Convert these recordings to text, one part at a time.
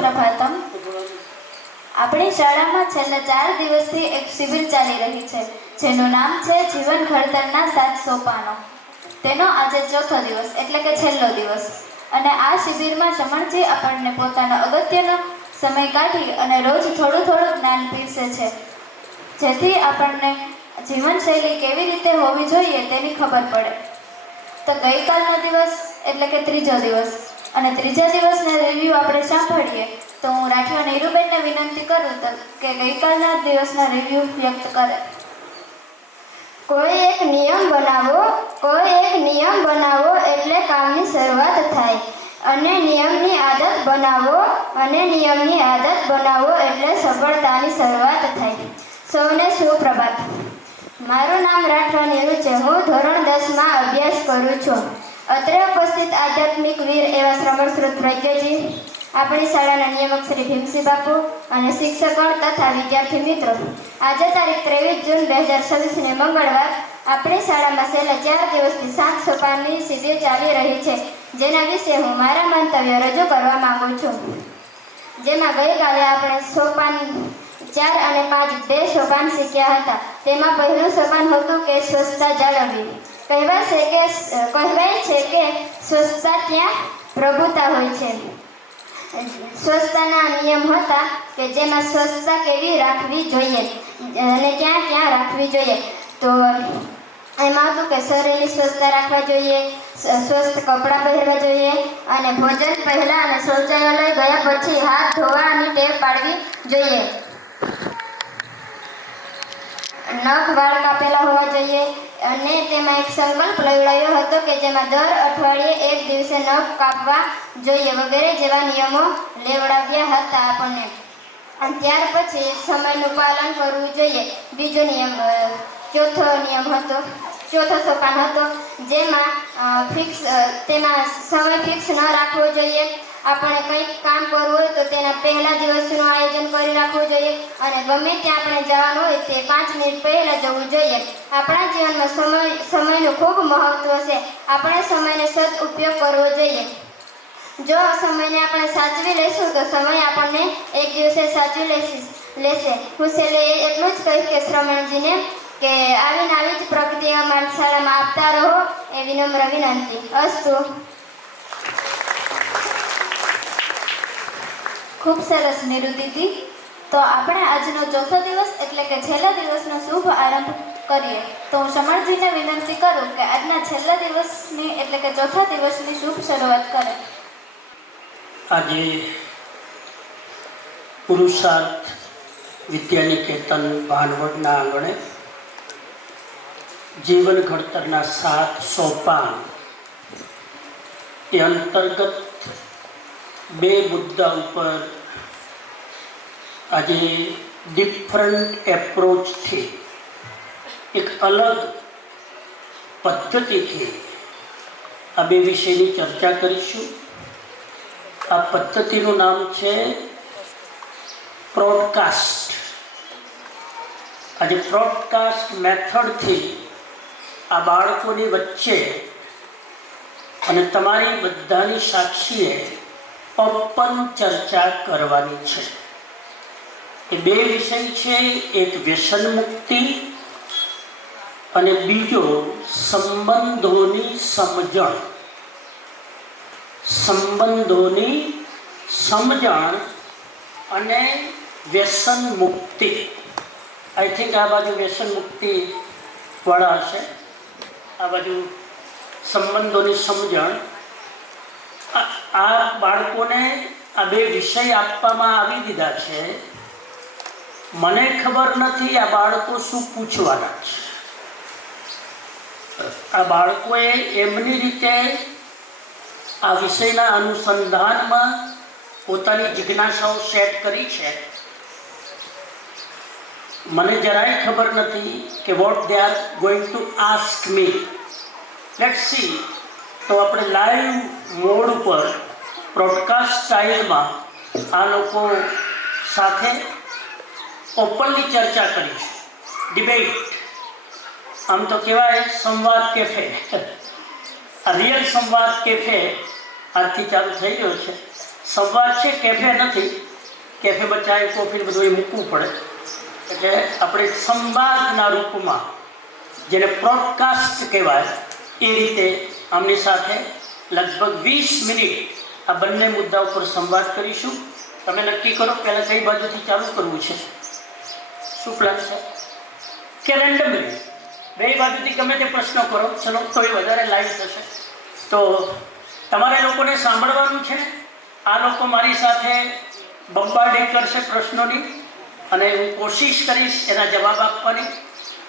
સુપ્રભાતમ। આપણી શાળામાં છેલ્લા 4 દિવસથી એક શિબિર ચાલી રહી છે, જેનું નામ છે જીવન ઘડતરના 7 સોપાનો। તેનો આજે ચોથો દિવસ એટલે કે છેલ્લો દિવસ, અને આ શિબિરમાં શમણજી આપણને પોતાનો અગત્યનો સમય કાઢી અને રોજ થોડું થોડું જ્ઞાન પીરસે છે, જેથી આપણને જીવનશૈલી કેવી રીતે હોવી જોઈએ તેની ખબર પડે। તો ગઈકાલનો દિવસ એટલે કે ત્રીજો દિવસ, અને ત્રીજા દિવસના રિવ્યૂ આપણે સાંભળીએ તો હું રાઠવા નીરુબેનને વિનંતી કરું કે ગઈકાલના દિવસના રિવ્યૂ વ્યક્ત કરે। કોઈ એક નિયમ બનાવો એટલે કામની શરૂઆત થાય, અને નિયમની આદત બનાવો એટલે સફળતાની શરૂઆત થાય। સૌને સુપ્રભાત। મારું નામ રાઠવા નીરુ છે। હું ધોરણ 10માં અભ્યાસ કરું છું। અત્રે ઉપસ્થિત આધ્યાત્મિક વીર એવા શ્રમણશ્રુત પ્રજ્ઞજી, આપણી શાળાના નિયામક શ્રી ભીમસિંહ બાપુ અને શિક્ષકો તથા વિદ્યાર્થી મિત્રો, આજે તારીખ 23 જૂન 2026ને મંગળવાર આપણી શાળામાં છેલ્લા 4 દિવસથી 7 સોપાનની શિબિર ચાલી રહી છે, જેના વિશે હું મારા મંતવ્ય રજૂ કરવા માંગુ છું। જેમાં ગઈકાલે આપણે સોપાન 4 અને 5 બે સોપાન શીખ્યા હતા। તેમાં પહેલું સોપાન હતું કે સ્વચ્છતા જાળવવી। કહેવાય છે કે સ્વચ્છતા ત્યાં પ્રભુતા હોય છે। સ્વચ્છતાના નિયમ હતા કે જેમાં સ્વચ્છતા કેવી રાખવી જોઈએ અને ક્યાં ક્યાં રાખવી જોઈએ। તો એમાં હતું કે શરીરની સ્વચ્છતા રાખવા જોઈએ, સ્વસ્થ કપડાં પહેરવા જોઈએ, અને ભોજન પહેલાં અને શૌચાલય ગયા પછી હાથ ધોવાની ટેવ પાડવી જોઈએ। નખ વાળ કાપેલા હોવા જોઈએ, અને તેમાં એક સંકલ્પ લેવડાવ્યો હતો કે જેમાં દર અઠવાડિયે એક દિવસે નખ કાપવા જોઈએ વગેરે જેવા નિયમો લેવડાવ્યા હતા આપણને। અને ત્યાર પછી સમયનું પાલન કરવું જોઈએ। બીજો નિયમ, ચોથો સોપાન હતો જેમાં તેમાં સમય ફિક્સ ન રાખવો જોઈએ। આપણે કંઈક કામ કરવું હોય તો તેના પહેલા દિવસનું આયોજન કરી રાખવું જોઈએ, અને ગમે ત્યાં આપણે જવાનું હોય તે 5 મિનિટ પહેલાં જવું જોઈએ। આપણા જીવનમાં સમયનું ખૂબ મહત્વ છે। આપણે સમયનો સદઉપયોગ કરવો જોઈએ। જો સમયને આપણે સાચવી લઈશું તો સમય આપણને એક દિવસે સાચવી લેશે। હું છેલ્લે એટલું જ કહીશ કે શ્રમણજીને કે આવી જ પ્રગતિ અમારી શાળામાં આપતા રહો એવી નમ્ર વિનંતી। અસ્તુ। ખૂબ સરસ નીરુ દીદી। તો આપણે આજનો ચોથો દિવસ એટલે કે છેલ્લા દિવસનો શુભ આરંભ કરીએ। તો હું શમણજીને વિનંતી કરું કે આજના છેલ્લા દિવસની એટલે કે ચોથા દિવસની શુભ શરૂઆત કરે। આજે પુરુષાર્થ વિદ્યાનિકેતન ભાનવડના આંગણે જીવન ઘડતરના 7 સોપાન એ અંતર્ગત 2 મુદ્દા ઉપર આજે ડિફરન્ટ એપ્રોચથી એક અલગ પદ્ધતિથી આ 2 વિષયની ચર્ચા કરીશું। આ પદ્ધતિનું નામ છે બ્રોડકાસ્ટ। આજે બ્રોડકાસ્ટ મેથડથી આ બાળકોની વચ્ચે અને તમારી બધાની સાક્ષીએ ઓપન ચર્ચા કરવાની છે। એ 2 વિષય છે, એક વ્યસન મુક્તિ અને બીજો સંબંધોની સમજણ અને વ્યસન મુક્તિ। આઈ થિંક આ બાજુ વ્યસન મુક્તિ વાળા હશે, આ બાજુ સંબંધોની સમજણ। આ બાળકોને આ 2 વિષય આપવામાં આવી દીધા છે। મને ખબર નથી આ બાળકો શું પૂછવાના છે। આ બાળકોએ એમની રીતે આ વિષયના અનુસંધાનમાં પોતાની જિજ્ઞાસાઓ સેટ કરી છે। મને જરાય ખબર નથી કે what they are going to ask me. Let's see. તો આપણે લાઈવ મોડ ઉપર બ્રોડકાસ્ટ સ્ટાઇલમાં આ લોકો સાથે ઓપનલી ચર્ચા કરીશું। ડિબેટ, આમ તો કહેવાય સંવાદ કેફે। આ રિયલ સંવાદ કેફે આજથી ચાલુ થઈ ગયો છે। સંવાદ છે, કેફે નથી. કેફે બચાય કોફી બધું એ મૂકવું પડે. એટલે આપણે સંવાદના રૂપમાં, જેને બ્રોડકાસ્ટ કહેવાય, એ રીતે આમની સાથે લગભગ 20 મિનિટ આ બંને મુદ્દા ઉપર સંવાદ કરીશું. તમે નક્કી કરો પહેલાં કઈ બાજુથી ચાલુ કરવું છે, શું પ્લાન છે? કે રેન્ડમલી બે બાજુથી ગમે તે પ્રશ્નો કરો. ચલો, તો એ વધારે લાઈવ થશે. તો તમારે લોકોને સાંભળવાનું છે. આ લોકો મારી સાથે બંબાર્ડિંગ કરશે પ્રશ્નોની, અને હું કોશિશ કરીશ એના જવાબ આપવાની.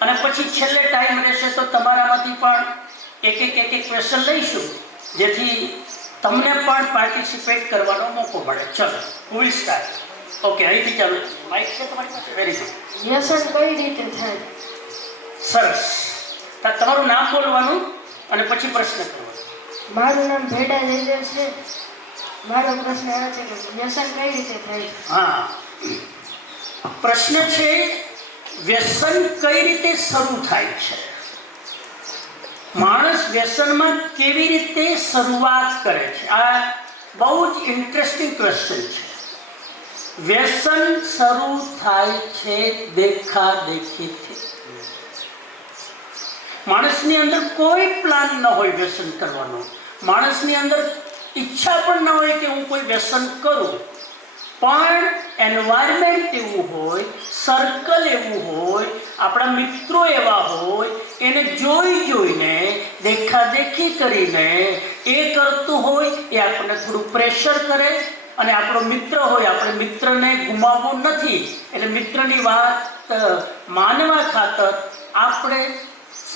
અને પછી છેલ્લે ટાઈમ રહેશે તો તમારામાંથી પણ એક ક્વેશ્ચન લઈશું, જેથી તમને પણ પાર્ટિસિપેટ કરવાનો મોકો મળે. ચલો, વિલ સ્ટાર્ટ. ઓકે, અહીંથી ચાલો. માઇક છે તમારી પાસે? Very good. વ્યસન કઈ રીતે થાય? સરસ. તમારું નામ બોલવાનું અને પછી પ્રશ્ન કરવાનો. મારું નામ ભેડા જયદેવ છે. મારો પ્રશ્ન એ છે કે વ્યસન કઈ રીતે થાય? હા, પ્રશ્ન છે વ્યસન કઈ રીતે શરૂ થાય છે? માણસ વ્યસનમાં કેવી રીતે શરૂઆત કરે છે? આ બહુ જ ઇન્ટરેસ્ટિંગ ક્વેશ્ચન છે. વ્યસન શરૂ થાય છે દેખાદેખીથી. માણસની અંદર કોઈ પ્લાન ન હોય વ્યસન કરવાનો. માણસની અંદર ઈચ્છા પણ ન હોય કે હું કોઈ વ્યસન કરું, પણ એન્વાયરમેન્ટ એવું હોય, સર્કલ એવું હોય, આપણા મિત્રો એવા હોય, એને જોઈને દેખાદેખી કરીને એ કરતું હોય, એ આપણને થોડું પ્રેશર કરે. અને આપણો મિત્ર હોય, આપણે મિત્રને ગુમાવવું નથી, એટલે મિત્રની વાત માનવા ખાતર આપણે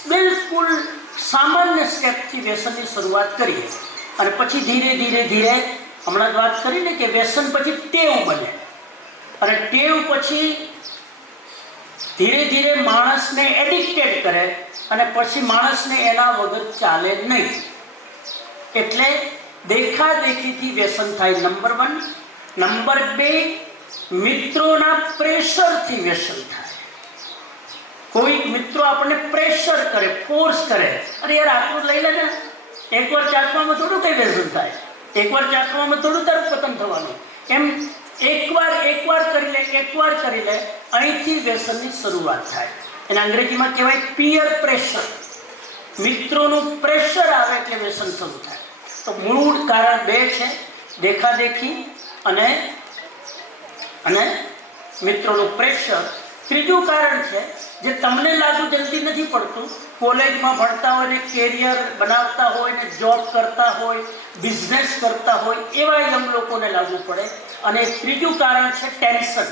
બિલકુલ સામાન્ય સ્ટેપથી વ્યસનની શરૂઆત કરીએ. અને પછી ધીરે ધીરે હમણાં જ વાત કરીને કે વ્યસન પછી ટેવ બને, અને ટેવ પછી ધીરે ધીરે માણસને એડિક્ટેડ કરે, અને પછી માણસને એના વગર ચાલે નહીં. એટલે દેખાદેખીથી વ્યસન થાય, નંબર 1. નંબર 2, મિત્રોના પ્રેશરથી વ્યસન થાય. કોઈ મિત્રો આપણને પ્રેશર કરે, ફોર્સ કરે, અરે યાર આટલું લઈ લે ને, એકવાર ચાખવામાં થોડું કઈ વ્યસન થાય, એકવાર ચાખવામાં થોડું તારું પતન થવાનું. એમ એકવાર કરી લે, અહીંથી વ્યસનની શરૂઆત થાય. એને અંગ્રેજીમાં કહેવાય પિયર પ્રેશર. મિત્રોનું પ્રેશર આવે એટલે વ્યસન શરૂ થાય. તો મૂળ કારણ 2 છે, દેખાદેખી અને મિત્રોનું પ્રેશર. ત્રીજું કારણ છે જે તમને લાગુ જલ્દી નથી પડતું. કોલેજમાં ભણતા હોય ને કેરિયર બનાવતા હોય ને જોબ કરતા હોય, બિઝનેસ કરતા હોય, એવા યંગ લોકોને લાગુ પડે. અને ત્રીજું કારણ છે ટેન્શન.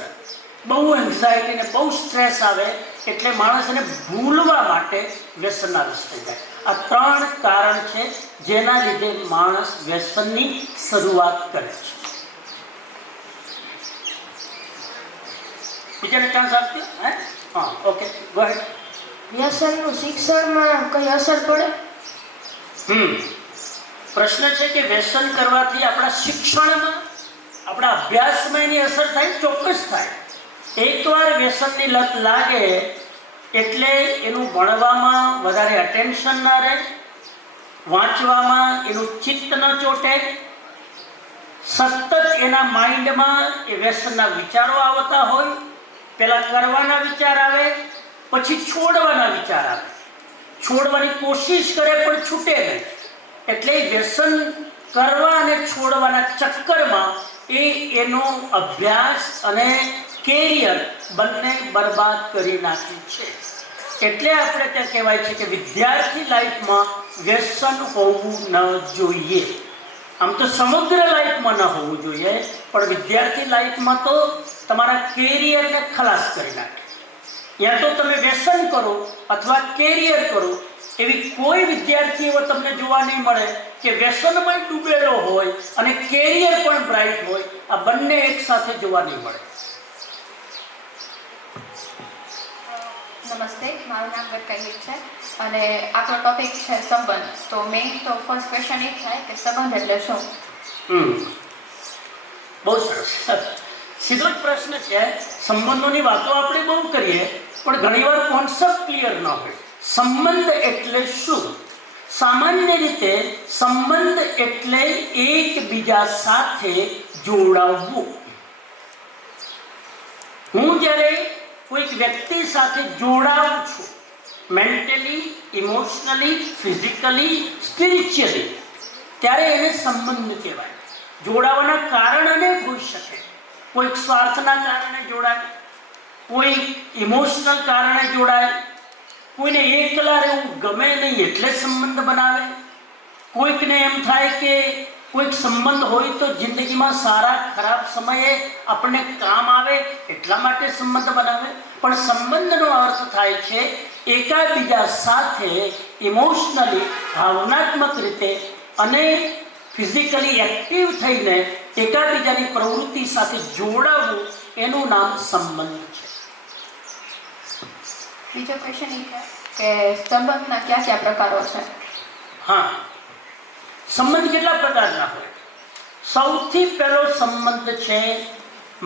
બહુ એન્ઝાયટી ને બહુ સ્ટ્રેસ આવે એટલે માણસને ભૂલવા માટે વ્યસનના રસ્તે જાય. આ 3 કારણ છે જેના લીધે માણસ વ્યસનની શરૂઆત કરે છે. બીજાને ચાન્સ આપજો. હા, ઓકે, ગો હેડ. વ્યસનનું શિક્ષણમાં કઈ અસર પડે? પ્રશ્ન છે કે વ્યસન કરવાથી આપણા શિક્ષણમાં, આપણા અભ્યાસમાં એની અસર થાય? ચોક્કસ થાય. એકવાર વ્યસનની લત લાગે એટલે એનું ભણવામાં વધારે અટેન્શન ના રહે, વાંચવામાં એનું ચિત્ત ન ચોટે, સતત એના માઇન્ડમાં એ વ્યસનના વિચારો આવતા હોય. પહેલાં કરવાના વિચાર આવે, પછી છોડવાના વિચાર આવે, છોડવાની કોશિશ કરે પણ છૂટે નહીં. એટલે વ્યસન કરવા અને છોડવાના ચક્કરમાં એનો અભ્યાસ અને કેરિયર બંને બરબાદ કરી નાખ્યું છે. એટલે આપણે ત્યાં કહેવાય છે કે વિદ્યાર્થી લાઈફમાં વ્યસન હોવું ન જોઈએ. આમ તો સમગ્ર લાઈફમાં ન હોવું જોઈએ, પણ વિદ્યાર્થી લાઈફમાં તો તમારા કેરિયરને ખલાસ કરી નાખે. યા તો તમે વ્યસન કરો અથવા કેરિયર કરો. એવી કોઈ વિદ્યાર્થી એવો તમને જોવા નહીં મળે કે વ્યસનમાં ડૂબેલો હોય અને કેરિયર પણ બ્રાઇટ હોય. આ બંને એક સાથે જોવા નહીં મળે. નમસ્તે, મારું નામ ગટકાઈ છે અને આપણો ટોપિક છે સંબંધ. તો મેઇન તો ફર્સ્ટ ક્વેશ્ચન એ થાય કે સંબંધ એટલે શું? બહુ સરસ, સીધો જ પ્રશ્ન છે. સંબંધોની વાતો આપણે બહુ કરીએ, પણ ઘણીવાર કોન્સેપ્ટ ક્લિયર ન હોય. સંબંધ એટલે શું? સામાન્ય રીતે સંબંધ એટલે એકબીજા સાથે જોડાવવું. હું જ્યારે કોઈક વ્યક્તિ સાથે જોડાઉં છું, મેન્ટલી, ઇમોશનલી, ફિઝિકલી, સ્પિરિચ્યુઅલી, ત્યારે એને સંબંધ કહેવાય. જોડાવાના કારણ અનેક હોઈ શકે. કોઈક સ્વાર્થના કારણે જોડાય, કોઈક ઇમોશનલ કારણે જોડાય, કોઈને એકલા રહેવું ગમે નહીં એટલે સંબંધ બનાવે, કોઈકને એમ થાય કે કોઈક સંબંધ હોય તો જિંદગીમાં સારા ખરાબ સમયે આપણને કામ આવે એટલા માટે સંબંધ બનાવે. પણ સંબંધનો અર્થ થાય છે એકાબીજા સાથે ઇમોશનલી, ભાવનાત્મક રીતે અને ફિઝિકલી એક્ટિવ થઈને એકાબીજાની પ્રવૃત્તિ સાથે જોડાવવું, એનું નામ સંબંધ છે. બીજો ક્વેશ્ચન એ છે કે સંબંધના કયા કયા પ્રકારો છે? હા, સંબંધ કેટલા પ્રકારના હોય? સૌથી પહેલો સંબંધ છે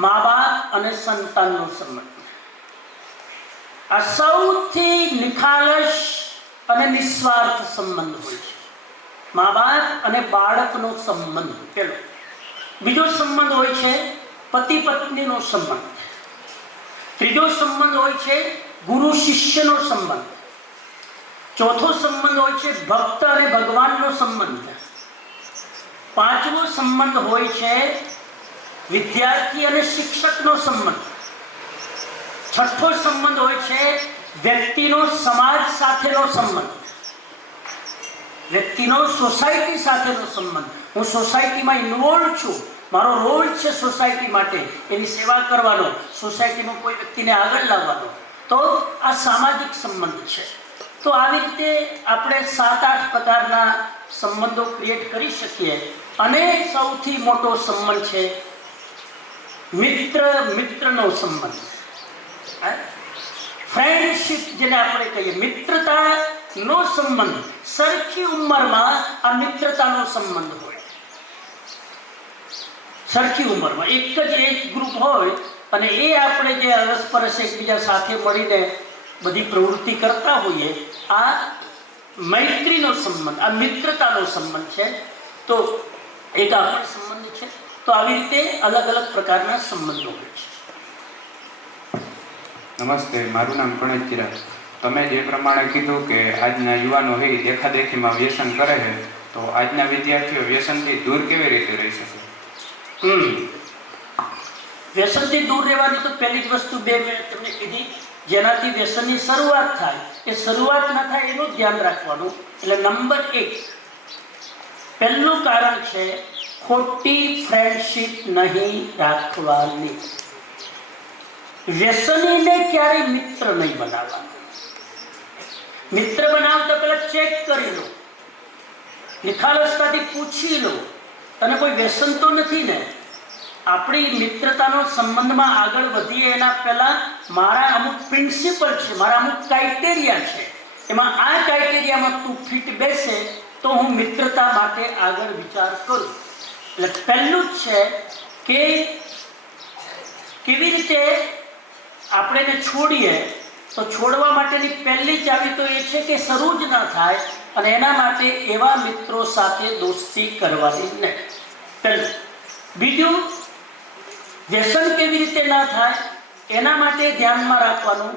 મા બાપ અને સંતાનનો સંબંધ. આ સૌથી નિખાલસ અને નિસ્વાર્થ સંબંધ હોય છે. મા બાપ અને બાળકનો સંબંધ પહેલો. બીજો સંબંધ હોય છે પતિ પત્નીનો સંબંધ. ત્રીજો સંબંધ હોય છે ગુરુ શિષ્યનો સંબંધ. ચોથો સંબંધ હોય છે ભક્ત અને ભગવાનનો સંબંધ. પાંચમો સંબંધ હોય છે વિદ્યાર્થી અને શિક્ષકનો સંબંધ. છઠ્ઠો સંબંધ હોય છે વ્યક્તિનો સમાજ સાથેનો સંબંધ, વ્યક્તિનો સોસાયટી સાથેનો સંબંધ. હું સોસાયટીમાં ઇન્વોલ્વ છું, મારો રોલ છે સોસાયટી માટે એની સેવા કરવાનો, સોસાયટીમાં કોઈ વ્યક્તિને આગળ લાવવાનો, તો આ સામાજિક સંબંધ છે. તો આવી રીતે આપણે 7-8 પ્રકારના સંબંધો ક્રિએટ કરી શકીએ. અને સૌથી મોટો સંબંધ છે મિત્રનો સંબંધ, ફ્રેન્ડશિપ જેને આપણે કહીએ, મિત્રતાનો સંબંધ. સરખી ઉંમરમાં આ મિત્રતાનો સંબંધ હોય. સરખી ઉંમરમાં એક જ એજ ગ્રુપ હોય અને એ આપણે જે અરસપરસ એકબીજા સાથે મળીને બધી પ્રવૃત્તિ કરતા હોઈએ, આ મૈત્રીનો સંબંધ, આ મિત્રતાનો સંબંધ છે. તો એક આપણો સંબંધ છે. તો આવી રીતે અલગ અલગ પ્રકારના સંબંધો હોય છે. નમસ્તે, મારું નામ ગણેશ ચિરાગ. તમે જે પ્રમાણે કીધું કે આજના યુવાનો હે દેખાદેખીમાં વ્યસન કરે છે, તો આજના વિદ્યાર્થીઓ વ્યસનથી દૂર કેવી રીતે રહી શકે? વ્યસનથી દૂર રહેવાની તો પહેલી જ વસ્તુ મેં તમને કીધી, જેનાથી વ્યસનની શરૂઆત થાય એ શરૂઆત ન થાય એનું ધ્યાન રાખવાનું. એટલે નંબર 1 પહેલું કારણ છે ખોટી ફ્રેન્ડશીપ નહીં રાખવાની. વ્યસનીને ક્યારેય મિત્ર નહીં બનાવવાનો. મિત્ર બનાવતા પહેલા ચેક કરી લો, નિખાલસતાથી પૂછી લો, તને કોઈ વ્યસન તો નથી ને? આપણી મિત્રતાનો સંબંધમાં આગળ વધીએ એના પહેલાં મારા અમુક પ્રિન્સિપલ છે, મારા અમુક ક્રાઇટેરિયા છે. એમાં આ ક્રાઇટેરિયામાં તું ફિટ બેસે તો હું મિત્રતા માટે આગળ વિચાર કરું. એટલે પહેલું જ છે કે કેવી રીતે આપણે એને છોડીએ. તો છોડવા માટેની પહેલી ચાવી તો એ છે કે શરૂ જ ના થાય, અને એના માટે એવા મિત્રો સાથે દોસ્તી કરવાની નહીં. પહેલું. બીજું, વ્યસન કેવી રીતે ના થાય એના માટે ધ્યાનમાં રાખવાનું,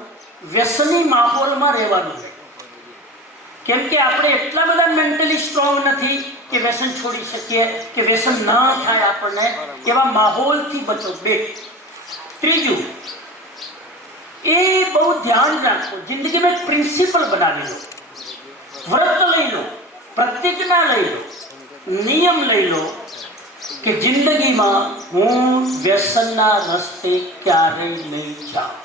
વ્યસની માહોલમાં રહેવાનું નહીં. કેમ કે આપણે એટલા બધા મેન્ટલી સ્ટ્રોંગ નથી કે વ્યસન છોડી શકીએ, કે વ્યસન ન થાય આપણને, એવા માહોલથી બચો. 2. ત્રીજું, એ બહુ ધ્યાન રાખો, જિંદગીમાં એક પ્રિન્સિપલ બનાવી લો, વ્રત લઈ લો, પ્રતિજ્ઞા લઈ લો, નિયમ લઈ લો કે જિંદગીમાં હું વ્યસનના રસ્તે ક્યારેય નહીં જાઉં.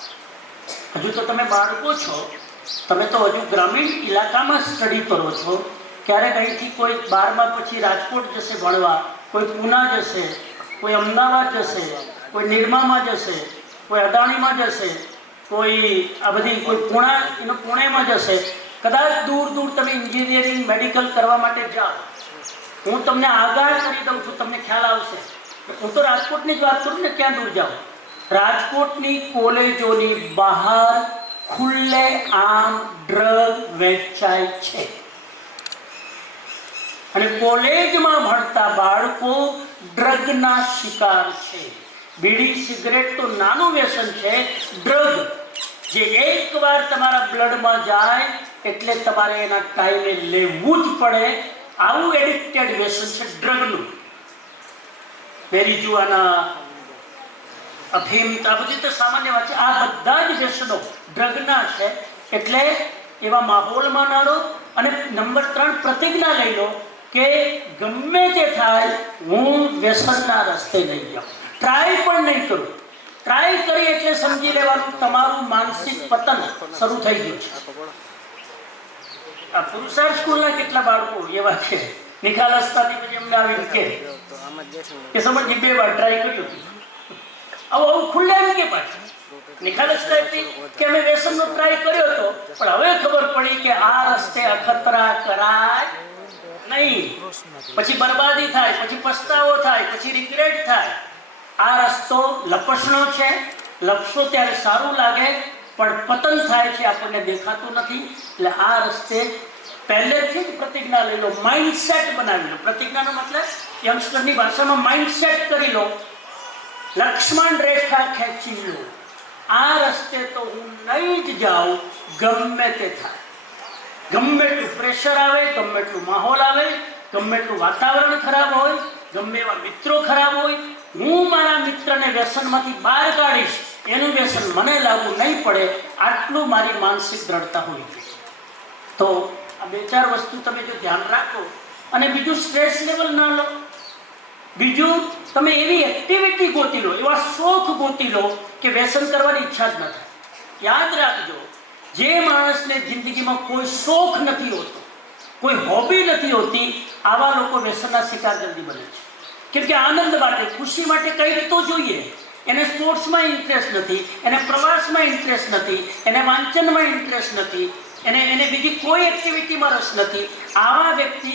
હજુ તો તમે બાળકો છો, તમે તો હજુ ગ્રામીણ ઇલાકામાં સ્ટડી કરો છો. ક્યારેક અહીંથી કોઈ 12મા પછી રાજકોટ જશે ભણવા, કોઈ પૂના જશે, કોઈ અમદાવાદ જશે, કોઈ નિરમામાં જશે, કોઈ અદાણીમાં જશે, કોઈ આ બધી કોઈ પુણેમાં જશે. કદાચ દૂર દૂર તમે એન્જિનિયરિંગ, મેડિકલ કરવા માટે જાઓ. હું તમને આગાહ કરી દઉં છું, તમને ખ્યાલ આવશે. હું તો રાજકોટની જ વાત કરું ને, ક્યાં દૂર જાઓ. રાજકોટની કોલેજોની બહાર ખુલ્લે આમ ડ્રગ વેચાય છે. અને કોલેજમાં ભણતા બાળકો ડ્રગના શિકાર છે. બીડી સિગરેટ તો નાનું વ્યસન છે, ડ્રગ જે એકવાર તમારા બ્લડમાં જાય એટલે તમારે એના ટાઈમે લેવું જ પડે. આવું એડિક્ટેડ વ્યસન છે ડ્રગનું. મેરીજુઆના, અફીમ, આ બધી તો સામાન્ય વાત છે. આ બધા જ વ્યસનો ડ્રગના છે. એટલે એવા માહોલમાં ન રહો. અને નંબર 3, પ્રતિજ્ઞા લઈ લો કે ગમે તે થાય હું વ્યસનના રસ્તે નહીં જાઉં. ટ્રાય પણ નહીં કરું. ટ્રાય કરી એટલે સમજી લેવાનું તમારું માનસિક પતન શરૂ થઈ ગયું છે. આ પુરુષાર્થ સ્કૂલના કેટલા બાળકો એવા છે, નિખાલસતાથી પછી એમને આવી કે સમજ 2 વાર ટ્રાય કર્યું. આવું ખુલ્લે એમ કે પાછું નિખાલસતા એટલી કે અમે વ્યસનનો ટ્રાય કર્યો હતો, પણ હવે ખબર પડી કે આ રસ્તે અખતરા કરાય નહીં. પછી બરબાદી થાય, પછી પસ્તાવો થાય, પછી રિગ્રેટ થાય. આ રસ્તો લપસણો છે. લપસો ત્યારે સારું લાગે, પણ પતન થાય છે આપણને દેખાતું નથી. એટલે આ રસ્તે પહેલેથી જ પ્રતિજ્ઞા લઈ લો, માઇન્ડસેટ બનાવી લો. પ્રતિજ્ઞાનો મતલબ યંગસ્ટરની ભાષામાં માઇન્ડસેટ કરી લો. લક્ષ્મણ રેખા ખેંચી લો. આ રસ્તે તો હું નહીં જ જાઉં, ગમે તે થાય. ગમે એટલું પ્રેશર આવે, ગમે એટલું માહોલ આવે, ગમે એટલું વાતાવરણ ખરાબ હોય, ગમે એવા મિત્રો ખરાબ હોય, હું મારા મિત્રને વ્યસનમાંથી બહાર કાઢીશ. એનું વ્યસન મને લાગુ નહીં પડે. આટલું મારી માનસિક દ્રઢતા હોવી જોઈએ. તો આ 2-4 વસ્તુ તમે જો ધ્યાન રાખો. અને બીજું, સ્ટ્રેસ લેવલ ના લો. બીજું, તમે એવી એક્ટિવિટી ગોતી લો, એવા શોખ ગોતી લો કે વ્યસન કરવાની ઈચ્છા જ ન થાય. યાદ રાખજો, જે માણસને જિંદગીમાં કોઈ શોખ નથી હોતો, કોઈ હોબી નથી હોતી, આવા લોકો વ્યસનના શિકાર જલ્દી બને છે. કેમ કે આનંદ માટે, ખુશી માટે કંઈક તો જોઈએ. એને સ્પોર્ટ્સમાં ઇન્ટરેસ્ટ નથી, એને પ્રવાસમાં ઇન્ટરેસ્ટ નથી, એને વાંચનમાં ઇન્ટરેસ્ટ નથી, એને બીજી કોઈ એક્ટિવિટીમાં રસ નથી. આવા વ્યક્તિ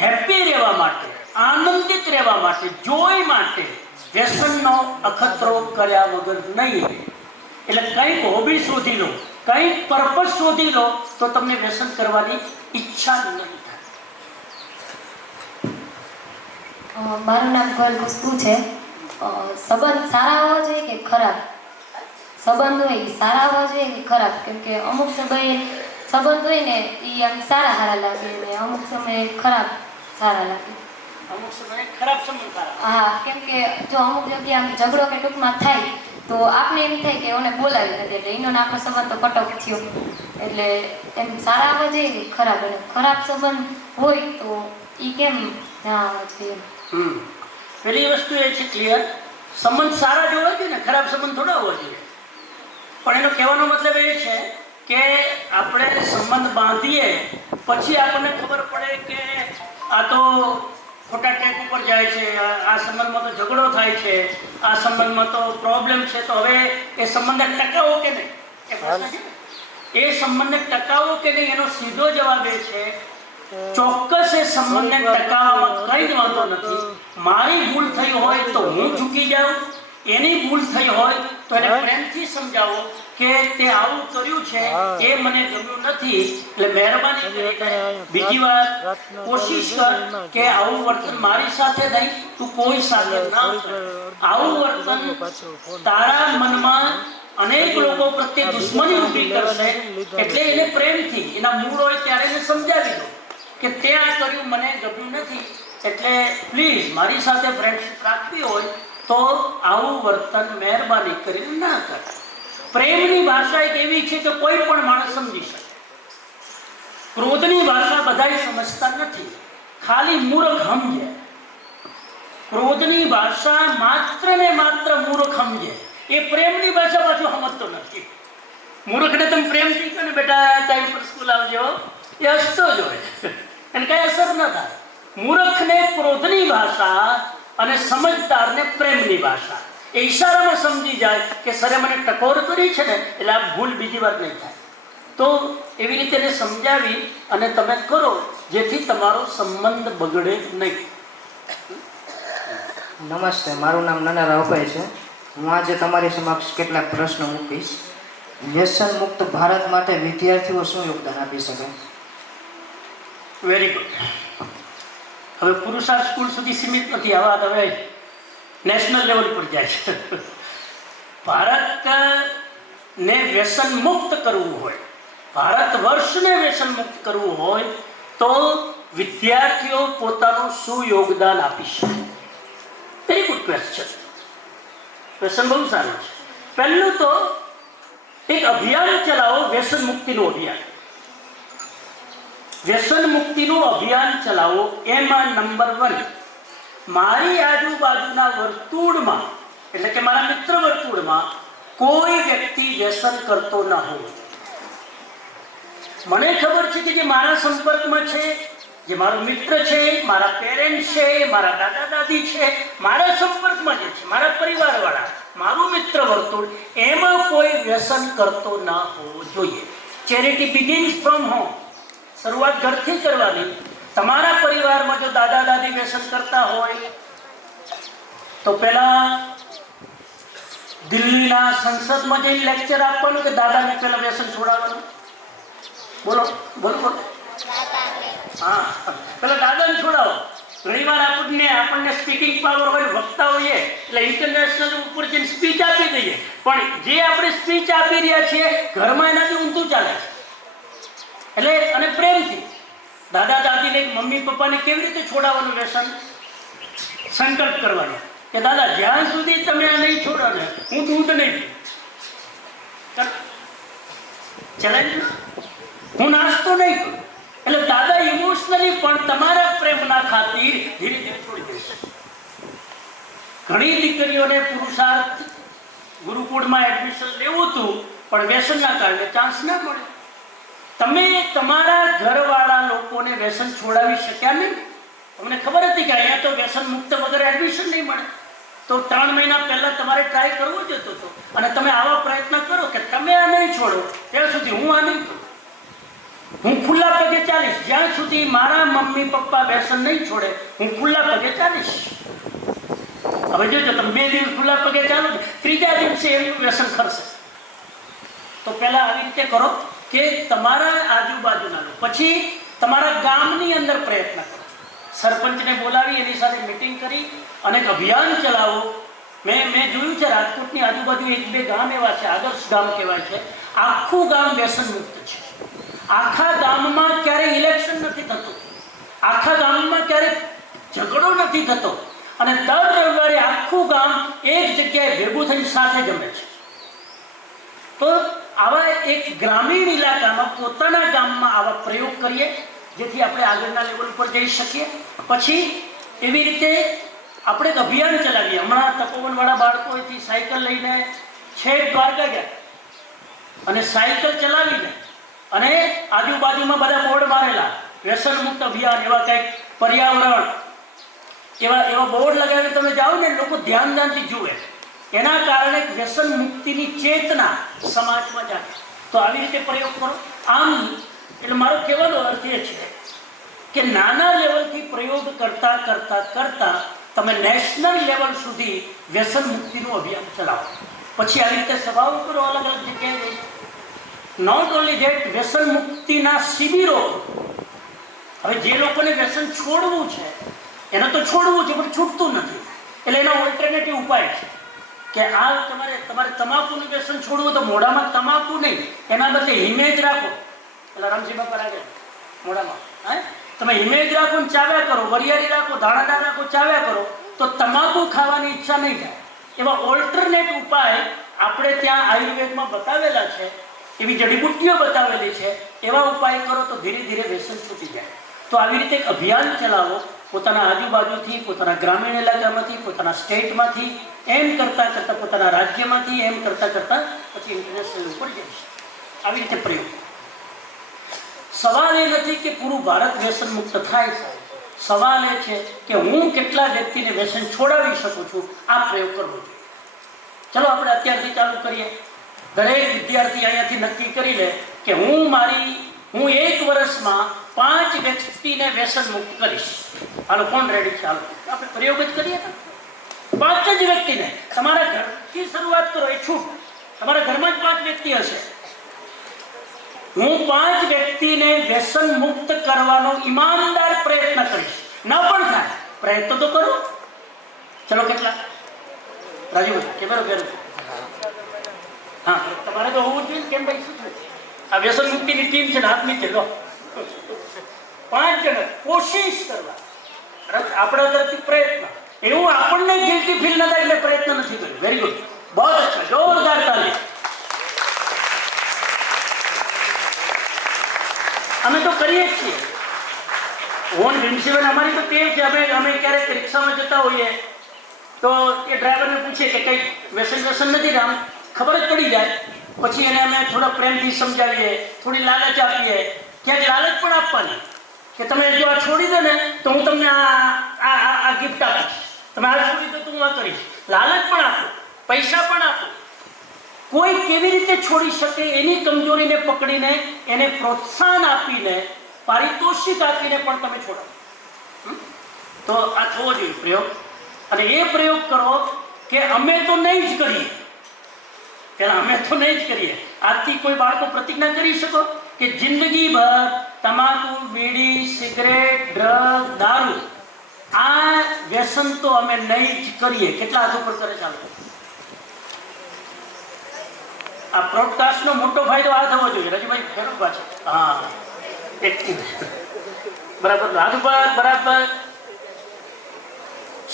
હેપી રહેવા માટે, આનંદિત રહેવા માટે, જોય માટે વ્યસનનો અખતરો કર્યા વગર નહીં. એટલે કંઈક હોબી શોધી લો, કંઈક પર્પસ શોધી લો, તો તમને વ્યસન કરવાની ઈચ્છા નહીં થાય. મારું નામ ગોલ ખુશ્બુ છે. સંબંધ સારા હોવા જોઈએ કે ખરાબ? સંબંધ હોય એ સારા હોવા જોઈએ કે ખરાબ? કેમ કે અમુક સમયે સંબંધ હોય ને એ આમ સારા લાગે, ને અમુક સમયે ખરાબ સારા લાગે. અમુક સમયે ખરાબ સંબંધ સારા. હા, કેમ કે જો અમુક જગ્યાએ આમ ઝઘડો કે ટૂંકમાં થાય તો આપણે એમ થાય કે ઓને બોલાવી નથી, એટલે એનો આપણો સંબંધ તો કટક થયો. એટલે એમ સારા આવવા જોઈએ કે ખરાબ? અને ખરાબ સંબંધ હોય તો એ કેમ ના આવવા જોઈએ? પેલી વસ્તુ એ છે ક્લિયર, સંબંધ સારા જ હોવા જોઈએ ને, ખરાબ સંબંધ થોડા હોવા જોઈએ. પણ એનો કહેવાનો મતલબ એ છે કે આપણે સંબંધ બાંધીએ પછી આપણને ખબર પડે કે આ તો ખોટા ટ્રેક ઉપર જાય છે, આ સંબંધમાં તો ઝઘડો થાય છે, આ સંબંધમાં તો પ્રોબ્લેમ છે, તો હવે એ સંબંધને ટકાવો કે નહીં? એ સંબંધને ટકાવો કે નહીં એનો સીધો જવાબ એ છે, ચોક્કસ એ સંબંધને ટકાવવામાં કંઈ જ વાંધો નથી. મારી ભૂલ થઈ હોય તો હું ઝૂકી જાઉં, એની ભૂલ થઈ હોય તો એને પ્રેમથી સમજાવો કે તે આવું કર્યું છે એ મને ગમ્યું નથી, એટલે મહેરબાની કરીને બીજી વાર કોશિશ કર કે આવું વર્તન મારી સાથે નહીં, તું કોઈ સાથે ના કર. આવું વર્તન તારા મનમાં અનેક લોકો પ્રત્યે દુશ્મની ઊભી કરશે. એટલે એને પ્રેમથી, એના મૂળ હોય ત્યારે એને સમજાવી દો કે તે આ કર્યું મને ગમ્યું નથી, એટલે પ્લીઝ મારી સાથે ફ્રેન્ડશિપ રાખવી હોય તો આવું વર્તન મહેરબાની કરીને ના કર. પ્રેમની ભાષા એક એવી છે કે કોઈ પણ માણસ સમજી શકે. ક્રોધની ભાષા બધાય સમજતા નથી, ખાલી મૂર્ખ સમજે. ક્રોધની ભાષા માત્ર ને માત્ર મૂર્ખ સમજે. એ પ્રેમની ભાષા પાછું સમજતો નથી. મૂર્ખને તમે પ્રેમથી કહો ને બેટા ટાઈમ પર સ્કૂલ આવજો, એ હસતો જ હોય, એને કઈ અસર ન થાય. મૂર્ખને ક્રોધની ભાષા અને સમજદારને પ્રેમની ભાષા. એ ઈશારામાં સમજી જાય કે સરે મને ટકોર કરી છે ને, એટલે આ ભૂલ બીજી વાર નહીં થાય. તો એવી રીતે એને સમજાવી અને તમે કરો જેથી તમારો સંબંધ બગડે નહીં. નમસ્તે, મારું નામ નાના રાવભાઈ છે. હું આજે તમારી સમક્ષ કેટલાક પ્રશ્નો મૂકીશ. વ્યસન મુક્ત ભારત માટે વિદ્યાર્થીઓ શું યોગદાન આપી શકે? Very good. હવે પુરુષાર્થ સ્કૂલ સુધી સીમિત નથી, આ વાત હવે નેશનલ લેવલ પર જાય છે. ભારતને વ્યસન મુક્ત કરવું હોય, ભારત વર્ષને વ્યસન મુક્ત કરવું હોય તો વિદ્યાર્થીઓ પોતાનું શું યોગદાન આપી શકે? Very good question. વ્યસન બહુ સારું છે. પહેલું તો એક અભિયાન ચલાવો, વ્યસન મુક્તિનું અભિયાન. વ્યસન મુક્તિનું અભિયાન ચલાવો. એમાં નંબર 1, મારી આજુબાજુના વર્તુળમાં, એટલે કે મારા મિત્ર વર્તુળમાં કોઈ વ્યક્તિ વ્યસન કરતો ન હોય. મને ખબર છે કે જે મારા સંપર્કમાં છે, જે મારો મિત્ર છે, મારા પેરેન્ટ્સ છે, મારા દાદા દાદી છે, મારા સંપર્કમાં જે છે, મારા પરિવારવાળા, મારું મિત્ર વર્તુળ, એમાં કોઈ વ્યસન કરતો ન હોવો જોઈએ. Charity begins from home. શરૂઆત ઘરથી કરવાની. તમારા પરિવારમાં જો દાદા દાદી વ્યસન કરતા હોય તો પહેલા દિલ્હીના સંસદમાં જઈને લેક્ચર આપવાનું કે દાદાને પહેલા વ્યસન છોડાવવાનું? બોલો બોલો બોલો. હા, પેલા દાદાને છોડાવો. ઘણીવાર આપણને સ્પીકિંગ પાવર હોય, વક્તા હોઈએ એટલે ઇન્ટરનેશનલ ઉપર જઈને સ્પીચ આપી દઈએ, પણ જે આપણે સ્પીચ આપી રહ્યા છીએ ઘરમાં એનાથી ઊંધું ચાલે છે. એટલે અને પ્રેમથી દાદા દાદીને, મમ્મી પપ્પાને કેવી રીતે છોડાવવાનું વ્યસન? સંકલ્પ કરવાનો કે દાદા જ્યાં સુધી તમે આ નહીં છોડો ને હું દૂધ નહીં પીઉં, ચેલેન્જ, હું નાસ્તો નહીં કરું. એટલે દાદા ઇમોશનલી પણ તમારા પ્રેમના ખાतिर ધીરે ધીરે છોડી દેશે. ઘણી દીકરીઓને પુરુષાર્થ ગુરુકુળમાં એડમિશન લેવું હતું પણ વ્યસનના કારણે ચાન્સ ના મળે. તમે તમારા ઘરવાળા લોકોને વ્યસન છોડાવી શક્યા નહીં. તમને ખબર હતી કે અહીંયા તો વ્યસન મુક્ત વગર એડમિશન નહીં મળે, તો 3 મહિના પહેલા તમારે ટ્રાય કરવો જ હતો. અને તમે આવા પ્રયત્ન કરો કે તમે આ નહીં છોડો ત્યાં સુધી હું આ નહીં કરું. હું ખુલ્લા પગે ચાલીશ. જ્યાં સુધી મારા મમ્મી પપ્પા વ્યસન નહીં છોડે હું ખુલ્લા પગે ચાલીશ. હવે જોજો, તમે 2 દિવસ ખુલ્લા પગે ચાલો, 3જા દિવસે એમનું વ્યસન ખરશે. તો પહેલા આવી રીતે કરો કે તમારા આજુબાજુના લોકો, પછી તમારા ગામની અંદર પ્રયત્ન કરો. સરપંચને બોલાવી એની સાથે મિટિંગ કરી અને એક અભિયાન ચલાવો. મેં જોયું છે રાજકોટની આજુબાજુ 1-2 ગામ એવા છે, આદર્શ ગામ કહેવાય છે. આખું ગામ વ્યસન મુક્ત છે. આખા ગામમાં ક્યારેય ઇલેક્શન નથી થતું, આખા ગામમાં ક્યારેય ઝઘડો નથી થતો, અને દર રવિવારે આખું ગામ એક જગ્યાએ ભેગું થઈને સાથે જમે છે. તો આવા એક ગ્રામીણ ઇલાકામાં, પોતાના ગામમાં આવા પ્રયોગ કરીએ જેથી આપણે આગળના લેવલ ઉપર જઈ શકીએ. પછી એવી રીતે આપણે એક અભિયાન ચલાવીએ. હમણાં તપોવનવાળા બાળકોથી સાયકલ લઈને છેક દ્વારકા ગયા અને સાયકલ ચલાવીને અને આજુબાજુમાં બધા બોર્ડ મારેલા, વ્યસન મુક્ત અભિયાન, એવા કંઈક પર્યાવરણ, એવા બોર્ડ લગાવીને તમે જાઓ ને લોકો ધ્યાનથી જુએ. એના કારણે વ્યસન મુક્તિની ચેતના સમાજમાં જાય. તો આવી રીતે પ્રયોગ કરો. આમ એટલે મારો કહેવાનો અર્થ એ છે કે નાના લેવલથી પ્રયોગ કરતા કરતા કરતા તમે નેશનલ લેવલ સુધી વ્યસન મુક્તિનું અભિયાન ચલાવો. પછી આવી રીતે સભાઓ કરો અલગ અલગ જગ્યાએ. નોટ ઓનલી ધેટ, વ્યસન મુક્તિના શિબિરો. હવે જે લોકોને વ્યસન છોડવું છે એને તો છોડવું છે પણ છૂટતું નથી, એટલે એનો ઓલ્ટરનેટિવ ઉપાય છે કે આ તમારે તમાકુનું વ્યસન છોડવું તો મોઢામાં તમાકુ નહીં, એના બદલે હિમેજ રાખો. એટલે રામજી બાપા રાખે મોઢામાં, હા, તમે હિમેજ રાખો ને ચાવ્યા કરો, વરિયાળી રાખો, ધાણાદાર રાખો, ચાવ્યા કરો, તો તમાકુ ખાવાની ઈચ્છા નહીં થાય. એવા ઓલ્ટરનેટ ઉપાય આપણે ત્યાં આયુર્વેદમાં બતાવેલા છે, એવી જડીબુટ્ટીઓ બતાવેલી છે. એવા ઉપાય કરો તો ધીરે ધીરે વ્યસન છૂટી જાય. તો આવી રીતે એક અભિયાન ચલાવો, પોતાના આજુબાજુથી, પોતાના ગ્રામીણ ઇલાકામાંથી, પોતાના સ્ટેટમાંથી, એમ કરતાં કરતાં પોતાના રાજ્યમાંથી, એમ કરતાં કરતાં પછી ઇન્ટરનેશનલ ઉપર જઈશ. આવી રીતે પ્રયોગ. સવાલ એ નથી કે પૂરું ભારત વ્યસન મુક્ત થાય છે. સવાલ એ છે કે હું કેટલા વ્યક્તિને વ્યસન છોડાવી શકું છું. આ પ્રયોગ કરવો જોઈએ. ચલો આપણે અત્યારથી ચાલુ કરીએ. દરેક વિદ્યાર્થી અહીંયાથી નક્કી કરી લે કે હું 1 વર્ષમાં 5 વ્યક્તિને વ્યસન મુક્ત કરીશ. હાલો, કોણ રેડી છે? હાલો આપણે પ્રયોગ જ કરીએ ને. 5 જ વ્યક્તિને. તમારા ઘરથી શરૂઆત કરો, એ છૂટ. તમારા ઘરમાં જ 5 વ્યક્તિ હશે. હું 5 વ્યક્તિને વ્યસન મુક્ત કરવાનો ઈમાનદાર પ્રયત્ન કરીશ. ન પણ થાય, પ્રયત્ન તો કરો. ચલો કેટલા રાજુભાઈ કે બરોબર? હા, તમારે તો હોવું જોઈએ. કેમ ભાઈ, શું છે આ વ્યસન મુક્તિની ટીમ છે ને, હાથ નીચે લો. 5 જણ કોશિશ કરવા, આપણા તરફથી પ્રયત્ન. એવું આપણને ગિલ્ટી ફીલ ન થાય એટલે પ્રયત્ન નથી કર્યો. વેરી ગુડ, બહુ અચ્છા, જોરદાર તાલી. અમે તો કરીએ જ છીએ. ઓન પ્રિન્સિપલ અમારી તો ટેવ છે. અમે ક્યારેક રિક્ષામાં જતા હોઈએ તો એ ડ્રાઈવરને પૂછીએ કે કંઈ વ્યસન નથી, આમ ખબર જ પડી જાય. પછી એને અમે થોડા પ્રેમથી સમજાવીએ, થોડી લાલચ આપીએ. ક્યાંક લાલચ પણ આપવાની કે તમે જો આ છોડી દો ને તો હું તમને આ ગિફ્ટ આપીશ, તમે આ છોડી દો તો હું આ કરીશ. લાલચ પણ આપો, પૈસા પણ આપો. કોઈ કેવી રીતે છોડી શકે એની કમજોરીને પકડીને એને પ્રોત્સાહન આપીને, પારિતોષિક આપીને પણ તમે છોડાવો. તો આ થવો જોઈએ પ્રયોગ. અને એ પ્રયોગ કરો કે અમે તો નહીં જ કરીએ, પેલા અમે તો નહીં જ કરીએ. આજથી કોઈ બાળકો પ્રતિજ્ઞા કરી શકો કે જિંદગીભર તમાકુ, બીડી, સિગરેટ, ડ્રગ, દારૂ આ વ્યસન તો અમે નહીં જ કરીએ. કેટલા હાથ ઉપર કરે? ચાલો, આ બ્રોડકાસ્ટનો મોટો ફાયદો આ થવો જોઈએ. રજુભાઈ ફેરવું પાછું. હા, બરાબર, હાથ ઉપર બરાબર.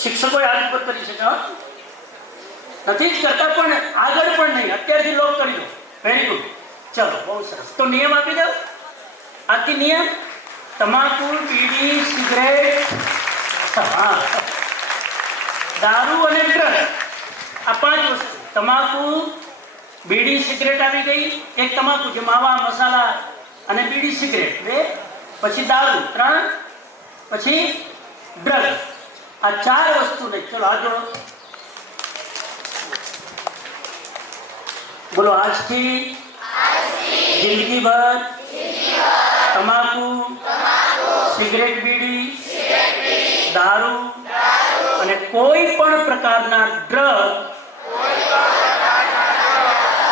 શિક્ષકો હાથ ઉપર કરી શકે, નથી જ કરતા પણ આગળ પણ નહીં, અત્યારથી લોક કરી દો. વેરી ગુડ, ચલો, બહુ સરસ. તો નિયમ આપી દો. આજથી નિયમ: તમાકુ, બીડી, સિગરેટ, હા, દારૂ અને ડ્રગ, આ 5 વસ્તુ. તમાકુ, બીડી, સિગરેટ આવી ગઈ. એક તમાકુ જે માવા, મસાલા અને બીડી, સિગરેટ 2, પછી દારૂ 3, પછી ડ્રગ. આ 4 વસ્તુ નહીં. ચલો આ જોડો, બોલો. આજથી જિંદગીભર તમાકુ, સિગરેટ, બીડી, દારૂ અને કોઈ પણ પ્રકારના ડ્રગ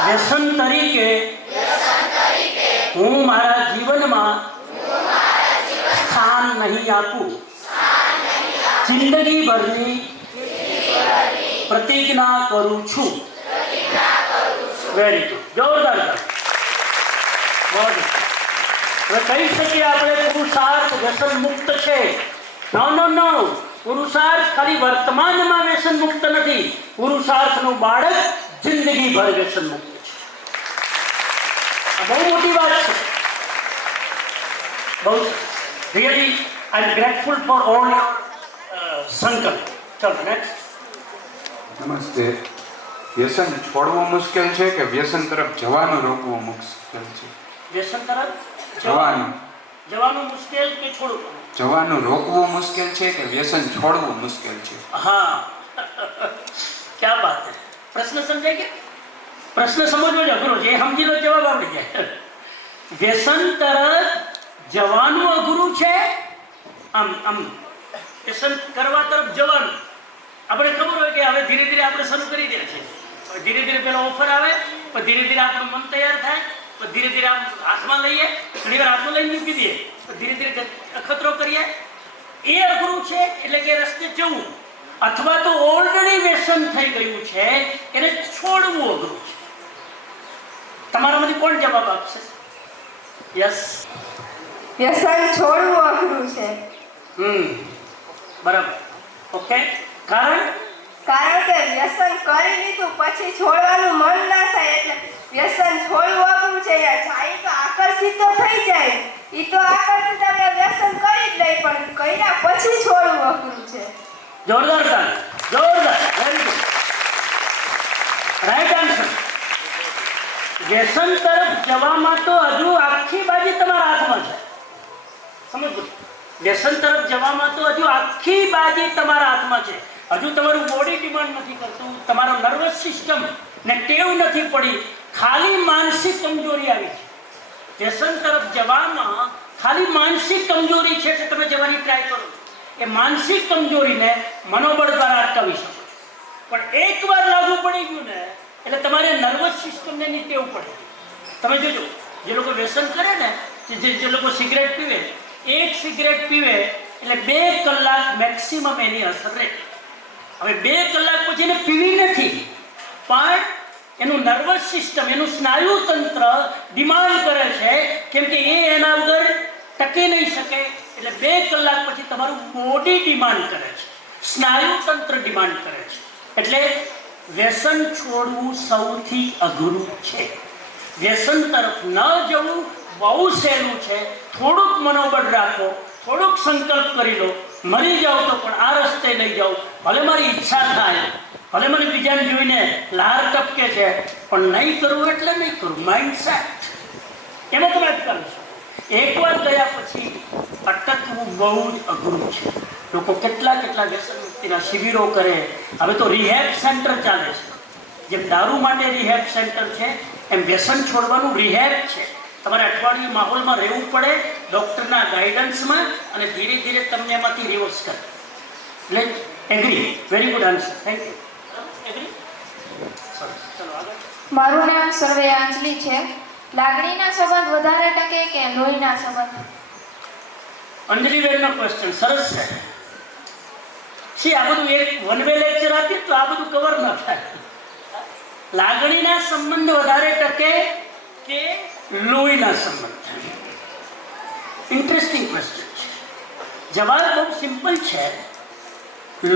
વ્યસન તરીકે હું મારા જીવનમાં સ્થાન નહીં આપું. જિંદગીભરની પ્રતિજ્ઞા કરું છું. વેરી ગુડ, જોરદાર. હવે કહી શકીએ આપણે પુરુષાર્થ વ્યસન મુક્ત છે? નો. પુરુષાર્થ ખાલી વર્તમાનમાં વ્યસન મુક્ત નથી. પુરુષાર્થનું બાળક જિંદગીભર વ્યસન મુક્ત છે. આ બહુ મોટી વાત છે. બહુ really I M grateful for all your સંકલ્પ. ચલો નેક્સ્ટ. નમસ્તે. વ્યસન છોડવું મુશ્કેલ છે કે વ્યસન તરફ જવાનું રોકવું મુશ્કેલ છે? વ્યસન તરફ જવાનું મુશ્કેલ કે છોડવું? જવાનું રોકવું મુશ્કેલ છે કે વ્યસન છોડવું મુશ્કેલ છે? હા, ક્યા બાત હે. પ્રશ્ન સમજાય કે? પ્રશ્ન સમજવો જ અઘરો છે, સમજી લો જવાબ આવડી જાય. વ્યસન તરફ જવાનું અઘરું છે. આમ વ્યસન કરવા તરફ જવાનું આપણે ખબર હોય કે હવે ધીરે ધીરે આપણે શરૂ કરી રહ્યા છીએ. ધીરે ધીરે પેલો ઓફર આવે, પછી ધીરે ધીરે આપણું મન તૈયાર થાય, પછી ધીરે ધીરે આમ હાથમાં લઈએ, ઘણી વાર હાથમાં લઈને મૂકી દઈએ, ધીરે ધીરે અખતરો કરીએ. એ અઘરું છે. એટલે કે રસ્તે જવું, અથવા તો ઓલરેડી વ્યસન થઈ ગયું છે એને છોડવું અઘરું છે. તમારામાંથી કોણ જવાબ આપશે? યસ. વ્યસન છોડવું અઘરું છે. બરાબર. ઓકે. કારણ કે વ્યસન કરી લીધું પછી છોડવાનું મન ના થાય, એટલે વ્યસન છોડવું અઘરું છે. જાય તો આકર્ષિત તો થઈ જાય, ઈ તો આકર્ષિત આપણે વ્યસન કરી જ લઈ, પણ કર્યા પછી છોડવું અઘરું છે. જોરદાર તાળી, જોરદાર. Very good, right answer. વ્યસન તરફ જવામાં તો હજુ આખી બાજી તમારા હાથમાં છે. સમજો, વ્યસન તરફ જવામાં તો હજુ આખી બાજી તમારા હાથમાં છે. હજુ તમારું બોડી ડિમાન્ડ નથી કરતું, તમારો નર્વસ સિસ્ટમ ને ટેવ નથી પડી, ખાલી માનસિક કમજોરી આવી છે. વ્યસન તરફ જવામાં ખાલી માનસિક કમજોરી છે કે તમે જવાની ટ્રાય કરો. એ માનસિક કમજોરીને મનોબળ દ્વારા અટકાવી શકો. પણ એકવાર લાગુ પડી ગયું ને એટલે તમારે નર્વસ સિસ્ટમને ની ટેવ પડે. તમે જોજો, જે લોકો વ્યસન કરે ને, જે લોકો સિગરેટ પીવે, 1 સિગરેટ પીવે એટલે 2 કલાક મેક્સિમમ એની અસર રહે. હવે 2 કલાક પછી એને પીવી નથી, પણ એનું નર્વસ સિસ્ટમ, એનું સ્નાયુ તંત્ર ડિમાન્ડ કરે છે, કેમ કે એ એના વગર ટકી નહીં શકે. એટલે 2 કલાક પછી તમારું બોડી ડિમાન્ડ કરે છે, સ્નાયુ તંત્ર ડિમાન્ડ કરે છે. એટલે વ્યસન છોડવું સૌથી અઘરું છે. વ્યસન તરફ ન જવું બહુ સહેલું છે. થોડુંક મનોબળ રાખો, થોડુંક સંકલ્પ કરી લો. મરી જાઓ તો પણ આ રસ્તે નહીં જાઓ. ભલે મારી ઈચ્છા થાય, ભલે મને બીજાને જોઈને લાર ટપકે છે, પણ નહીં કરવું એટલે નહીં કરવું. માઇન્ડસેટ એમાં તમે અટકાવી શકો. એકવાર ગયા પછી અટકવું બહુ જ અઘરું છે. લોકો કેટલા વ્યસન મુક્તિના શિબિરો કરે. હવે તો રિહેબ સેન્ટર ચાલે છે. જેમ દારૂ માટે રિહેબ સેન્ટર છે, એમ વ્યસન છોડવાનું રિહેબ છે. તમારે અઠવાડિયું માહોલમાં રહેવું પડે, ડૉક્ટરના ગાઈડન્સમાં, અને ધીરે ધીરે તમને એમાંથી રિવર્સ કરે. એટલે agree, very good answer, thank you. Agree, સરસ. ચલો આગળ. મારું નામ સર્વેયાંજલિ છે. લાગણીના સંબંધ વધારે ટકે કે લોહીના સંબંધ? અંજલિબેનનો ક્વેશ્ચન સરસ છે. આ બધું એક વન વે લેક્ચર આપીએ તો આ બધું કવર ન થાય. લાગણીના સંબંધ વધારે ટકે કે લોહીના સંબંધ? ઇન્ટરેસ્ટિંગ ક્વેશ્ચન છે. જવાબ બહુ સિમ્પલ છે.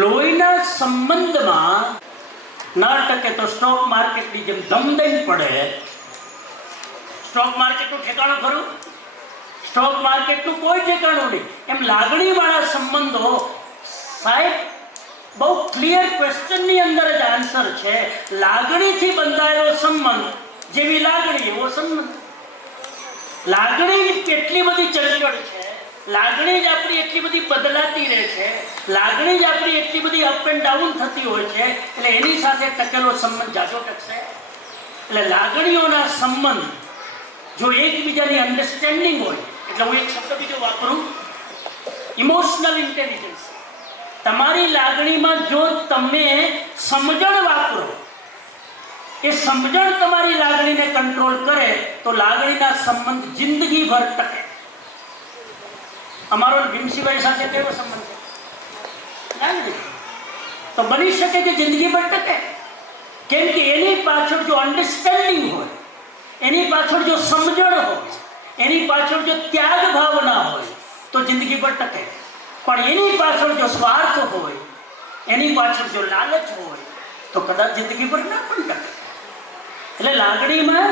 લોહીના સંબંધમાં ન ટકે તો સ્ટોક માર્કેટની જેમ ધમ દઈને પડે. સ્ટોક માર્કેટનું ઠેકાણું ખરું? સ્ટોક માર્કેટનું કોઈ ઠેકાણું નહીં. એમ લાગણીવાળા સંબંધો, સાહેબ બહુ ક્લિયર ક્વેશ્ચનની અંદર જ આન્સર છે. લાગણીથી બંધાયેલો સંબંધ, જેવી લાગણી એવો સંબંધ. લાગણી કેટલી બધી ચંચળ છે, લાગણી જ આપણી એટલી બધી બદલાતી રહે છે, લાગણી જ આપણી એટલી બધી અપ એન્ડ ડાઉન થતી હોય છે. એટલે એની સાથે ટકેલો સંબંધ જાજો ટકશે. એટલે લાગણીઓના સંબંધ જો એકબીજાની અન્ડરસ્ટેન્ડિંગ હોય, એટલે હું એક શબ્દ બીજો વાપરું, ઇમોશનલ ઇન્ટેલિજન્સ. તમારી લાગણીમાં જો તમે સમજણ વાપરો, એ સમજણ તમારી લાગણીને કંટ્રોલ કરે, તો લાગણીના સંબંધ જિંદગીભર ટકે. અમારો ભીમસિંહભાઈ સાથે કેવો સંબંધ છે? લાગણી તો બની શકે કે જિંદગીભર ટકે. કેમ કે એની પાછળ જો અન્ડરસ્ટેન્ડિંગ હોય, એની પાછળ જો સમજણ હોય, એની પાછળ જો ત્યાગ ભાવના હોય, તો જિંદગી પર ટકે. પણ એની પાછળ જો સ્વાર્થ હોય, એની પાછળ જો લાલચ હોય, તો કદાચ જિંદગી પર ના પણ ટકે. એટલે લાગણીમાં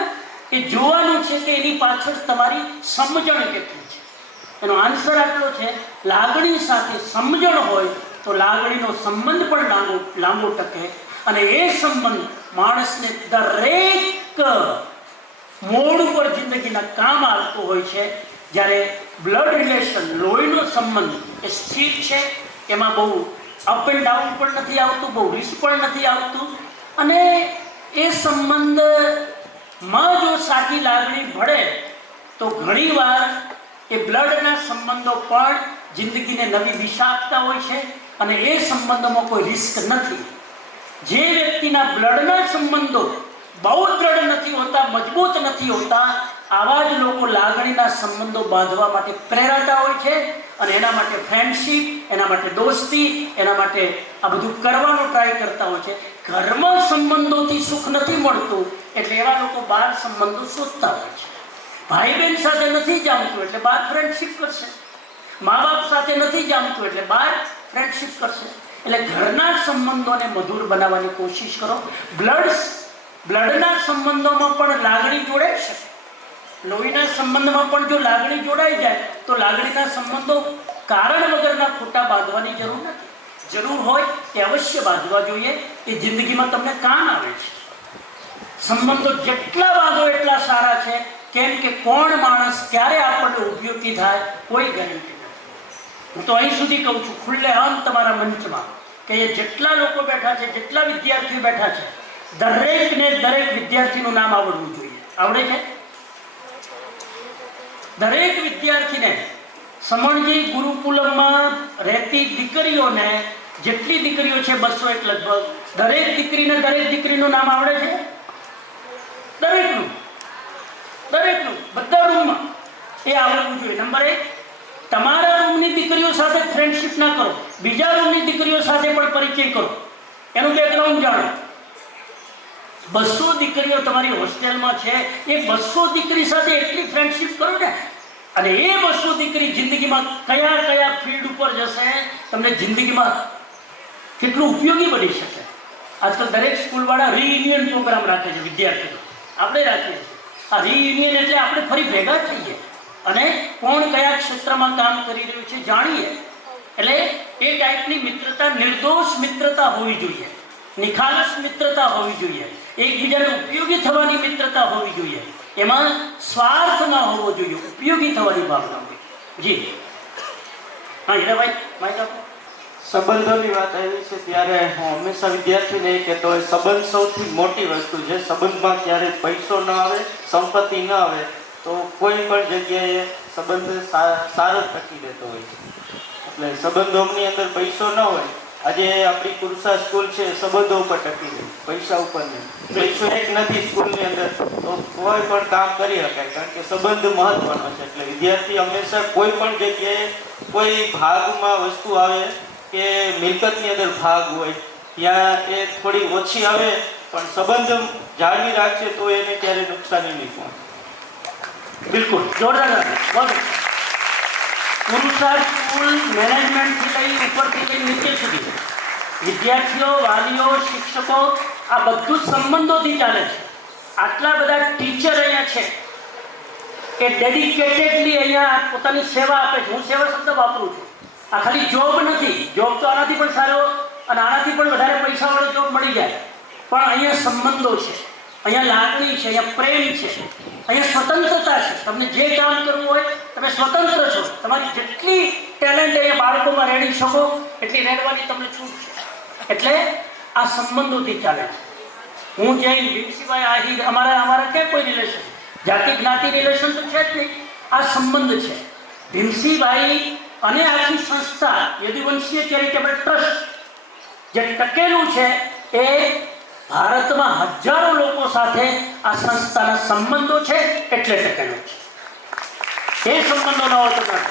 એ જોવાનું છે કે એની પાછળ તમારી સમજણ કેટલી છે. એનો આન્સર આટલો છે, લાગણી સાથે સમજણ હોય તો લાગણીનો સંબંધ પણ લાંબો ટકે. અને એ સંબંધ માણસને દરેક મોડ ઉપર જિંદગીના કામ આવતો હોય છે. જ્યારે બ્લડ રિલેશન, લોહીનો સંબંધ એ સ્થિર છે, એમાં બહુ અપ એન્ડ ડાઉન પણ નથી આવતું, બહુ રિસ્ક પણ નથી આવતું. અને એ સંબંધમાં જો સાચી લાગણી ભળે તો ઘણીવાર એ બ્લડના સંબંધો પણ જિંદગીને નવી દિશા આપતા હોય છે. અને એ સંબંધોમાં કોઈ રિસ્ક નથી. જે વ્યક્તિના બ્લડના સંબંધો બહુ દ્રઢ નથી હોતા, મજબૂત નથી હોતા, આવા જ લોકો લાગણીના સંબંધો બાંધવા માટે પ્રેરાતા હોય છે. અને એના માટે ફ્રેન્ડશીપ, એના માટે દોસ્તી, એના માટે આ બધું કરવાનો ટ્રાય કરતા હોય છે. ઘરમાં સંબંધોથી સુખ નથી મળતું, એટલે એવા લોકો બહાર સંબંધો શોધતા હોય છે. ભાઈ બહેન સાથે નથી જામતું એટલે બહાર ફ્રેન્ડશીપ કરશે, મા બાપ સાથે નથી જામતું એટલે બહાર ફ્રેન્ડશીપ કરશે. એટલે ઘરના સંબંધોને મધુર બનાવવાની કોશિશ કરો. બ્લડના સંબંધોમાં પણ લાગણી જોડાઈ શકે. લોહીના સંબંધમાં પણ જો લાગણી જોડાઈ જાય તો લાગણીના સંબંધો કારણ વગરના ખોટા બાંધવાની જરૂર નથી. જરૂર હોય તે અવશ્ય બાંધવા જોઈએ. એ જિંદગીમાં તમને કામ આવે છે. સંબંધો જેટલા બાંધો એટલા સારા છે. કેમ કે કોણ માણસ ક્યારે આપણને ઉપયોગી થાય કોઈ ગેરંટી નથી. હું તો અહીં સુધી કહું છું ખુલ્લે આમ તમારા મંચમાં કે એ જેટલા લોકો બેઠા છે, જેટલા વિદ્યાર્થીઓ બેઠા છે, દરેકને દરેક વિદ્યાર્થીનું નામ આવડવું જોઈએ. આવડે છે? દરેક વિદ્યાર્થીને સમણજી ગુરુકુલમમાં રહેતી દીકરીઓને, જેટલી દીકરીઓ છે 201 લગભગ, દરેક દીકરીને દરેક દીકરીનું નામ આવડે છે? દરેકનું બધા રૂમમાં એ આવડવું જોઈએ. નંબર 1, તમારા રૂમની દીકરીઓ સાથે ફ્રેન્ડશિપ ના કરો, બીજા રૂમની દીકરીઓ સાથે પણ પરિચય કરો, એનું બેકગ્રાઉન્ડ જાણો. 200 દીકરીઓ તમારી હોસ્ટેલમાં છે, એ 200 દીકરી સાથે એટલી ફ્રેન્ડશિપ કરો ને, અને એ 200 દીકરી જિંદગીમાં કયા કયા ફિલ્ડ ઉપર જશે, તમને જિંદગીમાં કેટલું ઉપયોગી બની શકે. આજકાલ દરેક સ્કૂલવાળા રીયુનિયન પ્રોગ્રામ રાખે છે વિદ્યાર્થીઓ, આપણે રાખીએ છીએ. આ રીયુનિયન એટલે આપણે ફરી ભેગા થઈએ અને કોણ કયા ક્ષેત્રમાં કામ કરી રહ્યું છે જાણીએ. એટલે એ ટાઈપની મિત્રતા નિર્દોષ મિત્રતા હોવી જોઈએ, નિખાલસ મિત્રતા હોવી જોઈએ, એકબીજાને ઉપયોગી થવાની મિત્રતા હોવી જોઈએ. એમાં સ્વાર્થ ન હોવો જોઈએ, ઉપયોગી થવાની ભાવના હોય. જી હા હીરાભાઈ, માહિતી આપો. સંબંધોની વાત આવી છે ત્યારે હું હંમેશા વિદ્યાર્થીને એ કહેતો હોય, સંબંધ સૌથી મોટી વસ્તુ છે. સંબંધમાં ક્યારેય પૈસો ન આવે, સંપત્તિ ન આવે તો કોઈ પણ જગ્યાએ સંબંધ સારો ટકી રહેતો હોય છે. એટલે સંબંધોની અંદર પૈસો ન હોય, આજે આપણી પુરુષા સ્કૂલ છે સંબંધો ઉપર ટકી રહી, પૈસા ઉપર નહીં. પૈસો એક નથી સ્કૂલની અંદર તો કોઈ પણ કામ કરી શકાય, કારણ કે સંબંધ મહત્વનો છે. એટલે વિદ્યાર્થી હંમેશા કોઈ પણ જગ્યાએ કોઈ ભાગમાં વસ્તુ આવે કે મિલકતની અંદર ભાગ હોય ત્યાં એ થોડી ઓછી આવે પણ સંબંધ જાળવી રાખશે તો એને ક્યારે નુકસાની નહીં પહોંચે. બિલકુલ જોરદાર. પુરુષાર્થ સ્કૂલ મેનેજમેન્ટથી લઈ ઉપરથી લઈ નીચે સુધી વિદ્યાર્થીઓ, વાલીઓ, શિક્ષકો આ બધું જ સંબંધોથી ચાલે છે. આટલા બધા ટીચર અહીંયા છે કે ડેડિકેટેડલી અહીંયા પોતાની સેવા આપે છે. હું સેવા શબ્દ વાપરું છું. આ ખાલી જોબ નથી, જોબ તો આનાથી પણ સારો અને આનાથી પણ વધારે પૈસાવાળો જોબ મળી જાય, પણ અહીંયા સંબંધો છે, અહીંયા લાગણી છે, અહીંયા પ્રેમ છે, અહીંયા સ્વતંત્રતા છે. તમને જે કામ કરવું હોય તમે સ્વતંત્ર છો, તમારી જેટલી ટેલેન્ટ અહીંયા બાળકોમાં રેડી શકો એટલી રેડવાની તમને છૂટ છે. એટલે આ સંબંધોથી ચાલે છે. હું જૈન, ભીમસિંહભાઈ આહિર, અમારા ક્યાં કોઈ રિલેશન, જાતિ જ્ઞાતિ રિલેશન તો છે જ નહીં, આ સંબંધ છે. ભીમસિંહભાઈ અને આખી સંસ્થા યદુવંશીય ચેરિટેબલ ટ્રસ્ટ જે ટકેલું છે એ ભારતમાં હજારો લોકો સાથે આ સંસ્થાના સંબંધો છે એટલે ટકેલું છે. એ સંબંધો ન હોતો નથી.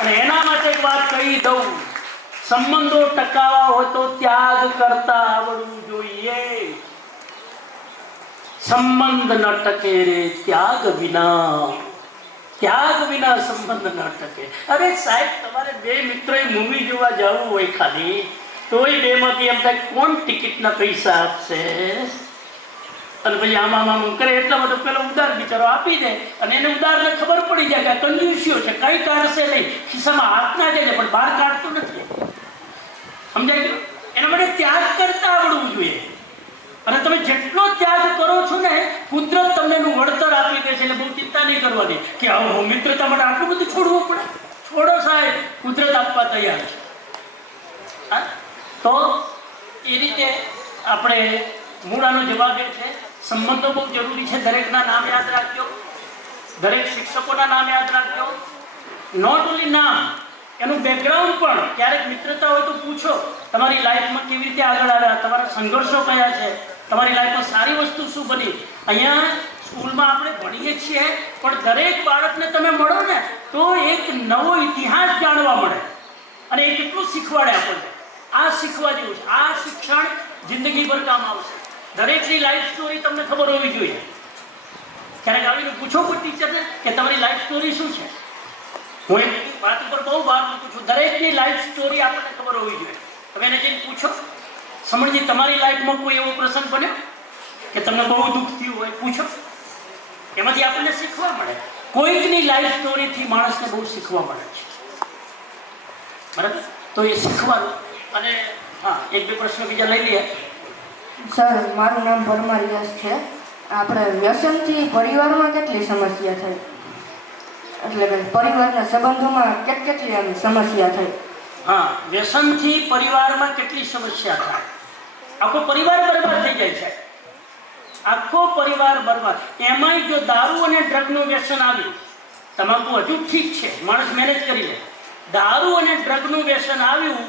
અને એના માટે એક વાત કહી દઉં, સંબંધો ટકાવવા હોય તો ત્યાગ કરતા આવડવું જોઈએ. સંબંધ ન ટકે રે ત્યાગ વિના, ત્યાગ વિના સંબંધ ન ટકે. અરે સાહેબ, તમારે બે મિત્રોએ મૂવી જોવા જવું હોય ખાલી, તોય બેમાંથી એમ થાય કોણ ટિકિટના પૈસા આપશે, અને પછી આમ કરે એટલા બધો પેલો ઉધાર બિચારો આપી દે, અને એને ઉધારને ખબર પડી જાય કે કંજૂસીઓ છે, કઈ કાઢશે નહીં, ખિસ્સામાં હાથ ના જાય પણ બહાર કાઢતો નથી. સમજાય ગયું? એના માટે ત્યાગ કરતા આવડવું જોઈએ. અને તમે જેટલો ત્યાગ કરો છો ને, કુદરત તમને એનું વળતર આપી દે છે. એટલે બહુ ચિંતા નહીં કરવાની કે આવો મિત્રતા માટે આટલું બધું છોડવું પડે. છોડો સાહેબ, કુદરત આપવા તૈયાર છે. હા, તો એ રીતે આપણે મૂળાનો જવાબ એ છે, સંબંધો બહુ જરૂરી છે. દરેકના નામ યાદ રાખજો, દરેક શિક્ષકોના નામ યાદ રાખજો. નોટ ઓનલી નામ, એનું બેકગ્રાઉન્ડ પણ. ક્યારેક મિત્રતા હોય તો પૂછો તમારી લાઈફમાં કેવી રીતે આગળ આવ્યા, તમારા સંઘર્ષો કયા છે, તમારી લાઈફમાં સારી વસ્તુ શું બની. અહીંયા સ્કૂલમાં આપણે ભણીએ છીએ પણ દરેક બાળકને તમે મળો ને તો એક નવો ઇતિહાસ જાણવા મળે, અને એ કેટલું શીખવાડે આપણને. આ શીખવા જેવું છે. આ શિક્ષણ જિંદગીભર કામ આવશે. દરેકની લાઈફ સ્ટોરી તમને ખબર હોવી જોઈએ. ક્યારેક આવીને પૂછો કોઈ ટીચરને કે તમારી લાઈફ સ્ટોરી શું છે. હું એક વાત ઉપર બહુ ભાર મૂકું છું, દરેકની લાઈફ સ્ટોરી આપણને ખબર હોવી જોઈએ. તમે એને જઈને પૂછો, સમજી તમારી લાઈફમાં કોઈ એવો પ્રસંગ બન્યો કે તમને બહુ દુઃખ થયું હોય, પૂછો. એમાંથી આપણને શીખવા મળે. કોઈકની લાઈફ સ્ટોરીથી માણસને બહુ શીખવા મળે છે. બરાબર? તો એ શીખવાનું. અને હા, એક બે પ્રશ્ન બીજા લઈ લઈએ. સર, મારું નામ પરમાર યશ છે. આપણે વ્યસનથી પરિવારમાં કેટલી સમસ્યા થઈ, એટલે કે પરિવારના સંબંધોમાં કેટલી આમ સમસ્યા થઈ? હા, વ્યસનથી પરિવારમાં કેટલી સમસ્યા થાય. આખો પરિવાર બરબાદ થઈ જાય છે. આખો પરિવાર બરબાદ. એમાંય જો દારૂ અને ડ્રગનું વ્યસન આવ્યું, તમાકુ હજુ ઠીક છે, માણસ મેનેજ કરી લે. દારૂ અને ડ્રગનું વ્યસન આવ્યું,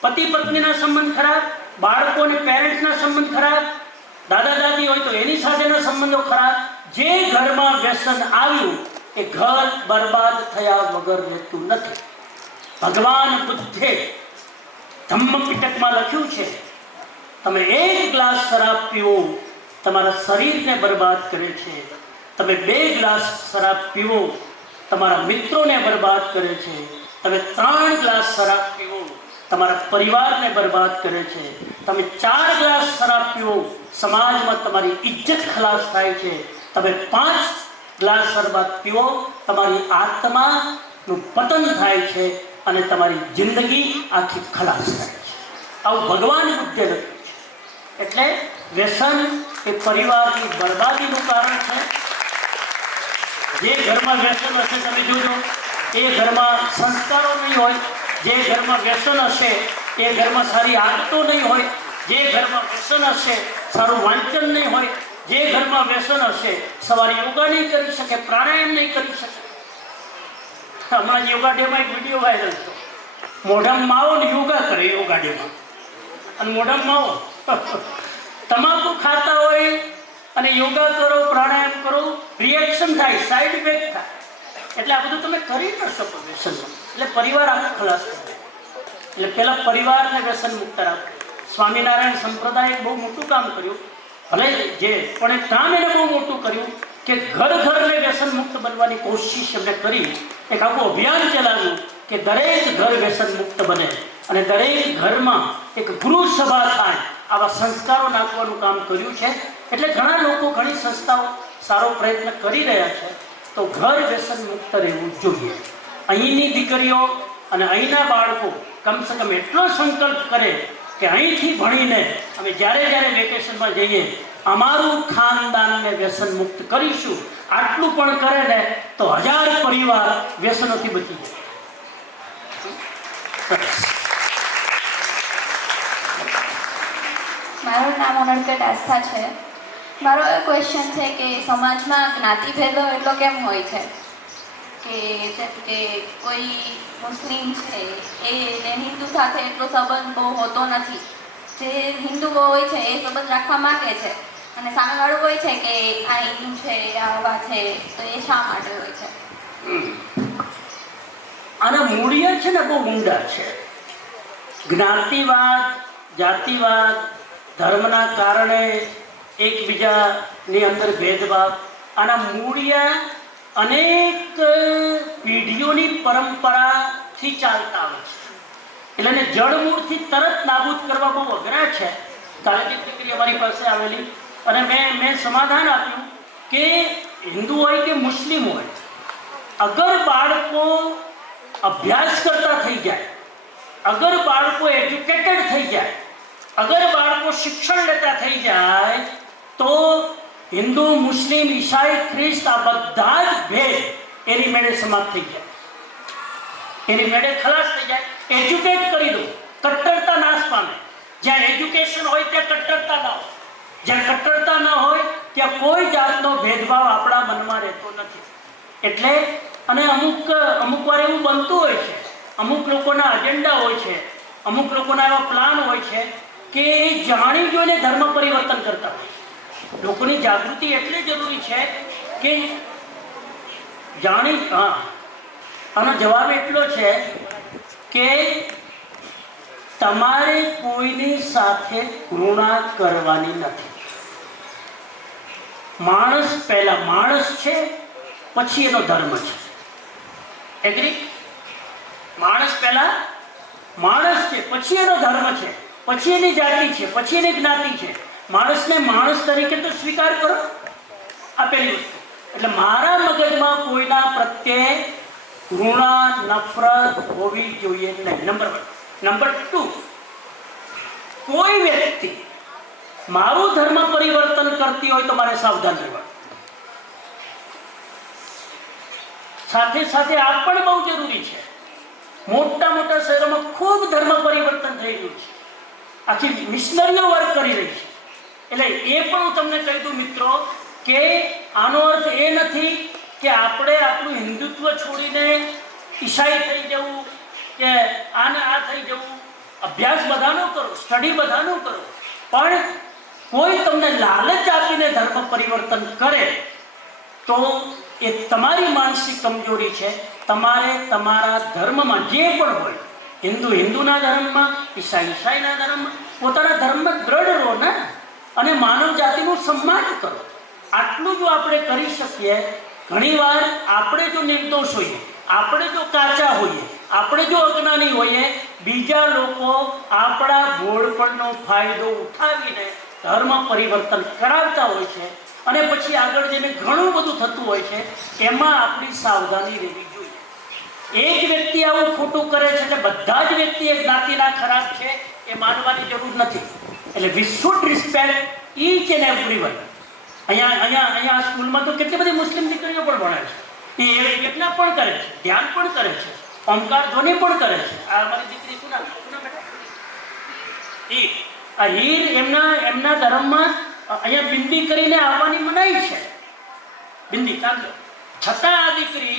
પતિ પત્નીના સંબંધ ખરાબ, બાળકો અને પેરેન્ટ્સના સંબંધ ખરાબ, દાદા દાદી હોય તો એની સાથેના સંબંધો ખરાબ. જે ઘરમાં વ્યસન આવ્યું એ ઘર બરબાદ થયા વગર રહેતું નથી. ભગવાન બુદ્ધે ધમ્મપિટકમાં લખ્યું છે, તમે 1 ગ્લાસ શરાબ પીવો તમારા શરીરને બરબાદ કરે છે, તમે 2 ગ્લાસ શરાબ પીવો તમારા મિત્રોને બરબાદ કરે છે, તમે 3 ગ્લાસ શરાબ પીવો તમારા પરિવારને બરબાદ કરે છે, તમે 4 ગ્લાસ શરાબ પીવો સમાજમાં તમારી ઇજ્જત ખલાસ થાય છે, તમે 5 ગ્લાસ શરબત પીવો તમારી આત્માનું પતન થાય છે અને તમારી જિંદગી આખી ખલાસ થાય છે. આવું ભગવાન બુદ્ધે લખ્યું છે. એટલે વ્યસન એ પરિવારની બરબાદીનું કારણ છે. જે ઘરમાં વ્યસન હશે તમે જોજો, એ ઘરમાં સંસ્કારો નહીં હોય. જે ઘરમાં વ્યસન હશે એ ઘરમાં સારી આદતો નહીં હોય. જે ઘરમાં વ્યસન હશે સારું વાંચન નહીં હોય. જે ઘરમાં વ્યસન હશે સવારે યોગા નહીં કરી શકે, પ્રાણાયામ નહીં કરી શકે. હમણાં યોગા ડેમાં એક વિડીયો વાયરલ થયો, મોઢામાં માવો ને યોગા કરે યોગા ડેમાં. અને મોઢામાં માવો તમાકુ ખાતા હોય અને યોગા કરો, પ્રાણાયામ કરો, રિએક્શન થાય, સાઈડ ઇફેક્ટ થાય. એટલે આ બધું તમે કરી ન શકો વ્યસનમાં. એટલે પરિવાર આખો ખલાસ કરે. એટલે પહેલાં પરિવારને વ્યસન મુક્ત રાખે. સ્વામિનારાયણ સંપ્રદાયે બહુ મોટું કામ કર્યું. ભલે જે પણ એક કામ એને બહુ મોટું કર્યું કે ઘરને વ્યસન મુક્ત બનવાની કોશિશ એમણે કરી. એક આખું અભિયાન ચલાવ્યું કે દરેક ઘર વ્યસન મુક્ત બને અને દરેક ઘરમાં એક ગૃહ સભા થાય. આવા સંસ્કારો નાખવાનું કામ કર્યું છે. એટલે ઘણા લોકો, ઘણી સંસ્થાઓ સારો પ્રયત્ન કરી રહ્યા છે. તો ઘર વ્યસન મુક્ત રહેવું જોઈએ. અહીંની દીકરીઓ અને અહીંના બાળકો કમસે કમ એટલો સંકલ્પ કરે કે અહીંથી ભણીને અમે જ્યારે વેકેશનમાં જઈએ અમારું ખાનદાનને વ્યસન મુક્ત કરીશું. આટલું પણ કરે ને તો 1000 પરિવાર વ્યસનોથી બચી જાય. મારું નામ અનડકટ આસ્થા છે. મારો એ ક્વેશ્ચન છે કે સમાજમાં જ્ઞાતિભેદો એટલો કેમ હોય છે? કે જેમ કે કોઈ મુસ્લિમ છે એને હિન્દુ સાથે એટલો સંબંધ બહુ હોતો નથી. જે હિન્દુઓ હોય છે એ સંબંધ રાખવા માંગે છે અને સામેવાળું હોય છે કે આ હિન્દુ છે, આવા છે, તો એ શા માટે હોય છે? આના મૂળિયા છે ને બહુ ઊંડા છે. જ્ઞાતિવાદ, જાતિવાદ, ધર્મના કારણે એકબીજાની અંદર ભેદભાવ, આના મૂળિયા અનેક પેઢીઓની પરંપરાથી ચાલતા આવે છે. એટલે એને જડમૂળથી તરત નાબૂદ કરવા બહુ અઘરા છે. કાલે દીકરી અમારી પાસે આવેલી અને મેં સમાધાન આપ્યું કે હિન્દુ હોય કે મુસ્લિમ હોય, અગર બાળકો અભ્યાસ કરતા થઈ જાય, અગર બાળકો એજ્યુકેટેડ થઈ જાય, અગર બાળકો શિક્ષણ લેતા થઈ જાય તો હિન્દુ, મુસ્લિમ, ઈસાઈ, ખ્રિસ્ત આ બધા જ ભેદ એની મેળે સમાપ્ત થઈ જાય, એની મેળે ખલાસ થઈ જાય. એજ્યુકેટ કરી દો, કટ્ટરતા નાશ પામે. જ્યાં એજ્યુકેશન હોય ત્યાં કટ્ટરતા ના હોય, જ્યાં કટ્ટરતા ન હોય ત્યાં કોઈ જાતનો ભેદભાવ આપણા મનમાં રહેતો નથી. એટલે અને અમુક વાર એવું બનતું હોય છે, અમુક લોકોના એજન્ડા હોય છે, અમુક લોકોના એવા પ્લાન હોય છે કે એ જાણી જોઈને ધર્મ પરિવર્તન કરતા હોય. લોકોની જાગૃતિ એટલી જરૂરી છે કે આનો જવાબ એટલો છે કે તમારે કોઈની સાથે ઘૃણા કરવાની નથી. માણસ પહેલા માણસ છે, પછી એનો ધર્મ છે. એગ્રી? માણસ પહેલા માણસ છે, પછી એનો ધર્મ છે, પછી એની જાતિ છે, પછી એની જ્ઞાતિ છે. માણસને માણસ તરીકે તો સ્વીકાર કરો. આ પહેલી વસ્તુ. એટલે મારા મગજમાં કોઈના પ્રત્યે ઘૃણા, નફરત હોવી જોઈએ નહીં. નંબર 1. નંબર 2, કોઈ વ્યક્તિ મારું ધર્મ પરિવર્તન કરતી હોય તો મારે સાવધાન રહેવાનું. સાથે સાથે આ પણ બહુ જરૂરી છે. મોટા શહેરોમાં ખૂબ ધર્મ પરિવર્તન થઈ રહ્યું છે. આખી મિશનરીઓ વર્ક કરી રહી છે. એટલે એ પણ હું તમને કહી દઉં મિત્રો કે આનો અર્થ એ નથી કે આપણે આપણું હિન્દુત્વ છોડીને ઈસાઈ થઈ જવું કે આને આ થઈ જવું. અભ્યાસ બધાનો કરો, સ્ટડી બધાનો કરો, પણ કોઈ તમને લાલચ આપીને ધર્મ પરિવર્તન કરે તો એ તમારી માનસિક કમજોરી છે. તમારે તમારા ધર્મમાં જે પણ હોય, હિન્દુના ધર્મમાં, ઈસાઈના ધર્મમાં, પોતાના ધર્મમાં દ્રઢ રહો ને, અને માનવ જાતિનું સન્માન કરો. આટલું જો આપણે કરી શકીએ. ઘણીવાર આપણે જો નિર્દોષ હોઈએ, આપણે જો કાચા હોઈએ, આપણે જો અજ્ઞાની હોઈએ, બીજા લોકો આપણા ભોળપણનો ફાયદો ઉઠાવીને ધર્મ પરિવર્તન કરાવતા હોય છે, અને પછી આગળ જઈને ઘણું બધું થતું હોય છે. એમાં આપણી સાવધાની રહેવી જોઈએ. એક વ્યક્તિ આવું ખોટું કરે છે એટલે બધા જ વ્યક્તિ એ જ્ઞાતિના ખરાબ છે એ માનવાની જરૂર નથી. એટલે we should respect each and everyone. અહીંયા સ્કૂલમાં તો કેટલી બધી મુસ્લિમ દીકરીઓ પણ ભણે છે. એ યજ્ઞ પણ કરે છે, ધ્યાન પણ કરે છે, ઓમકાર ધ્વનિ પણ કરે છે. આ અમારી દીકરી શું નામ બેટા? આ હીર એમના ધર્મમાં અહીંયા બિંદી કરીને આવવાની મનાઈ છે. બિંદી ચાંદલો, છતાં આ દીકરી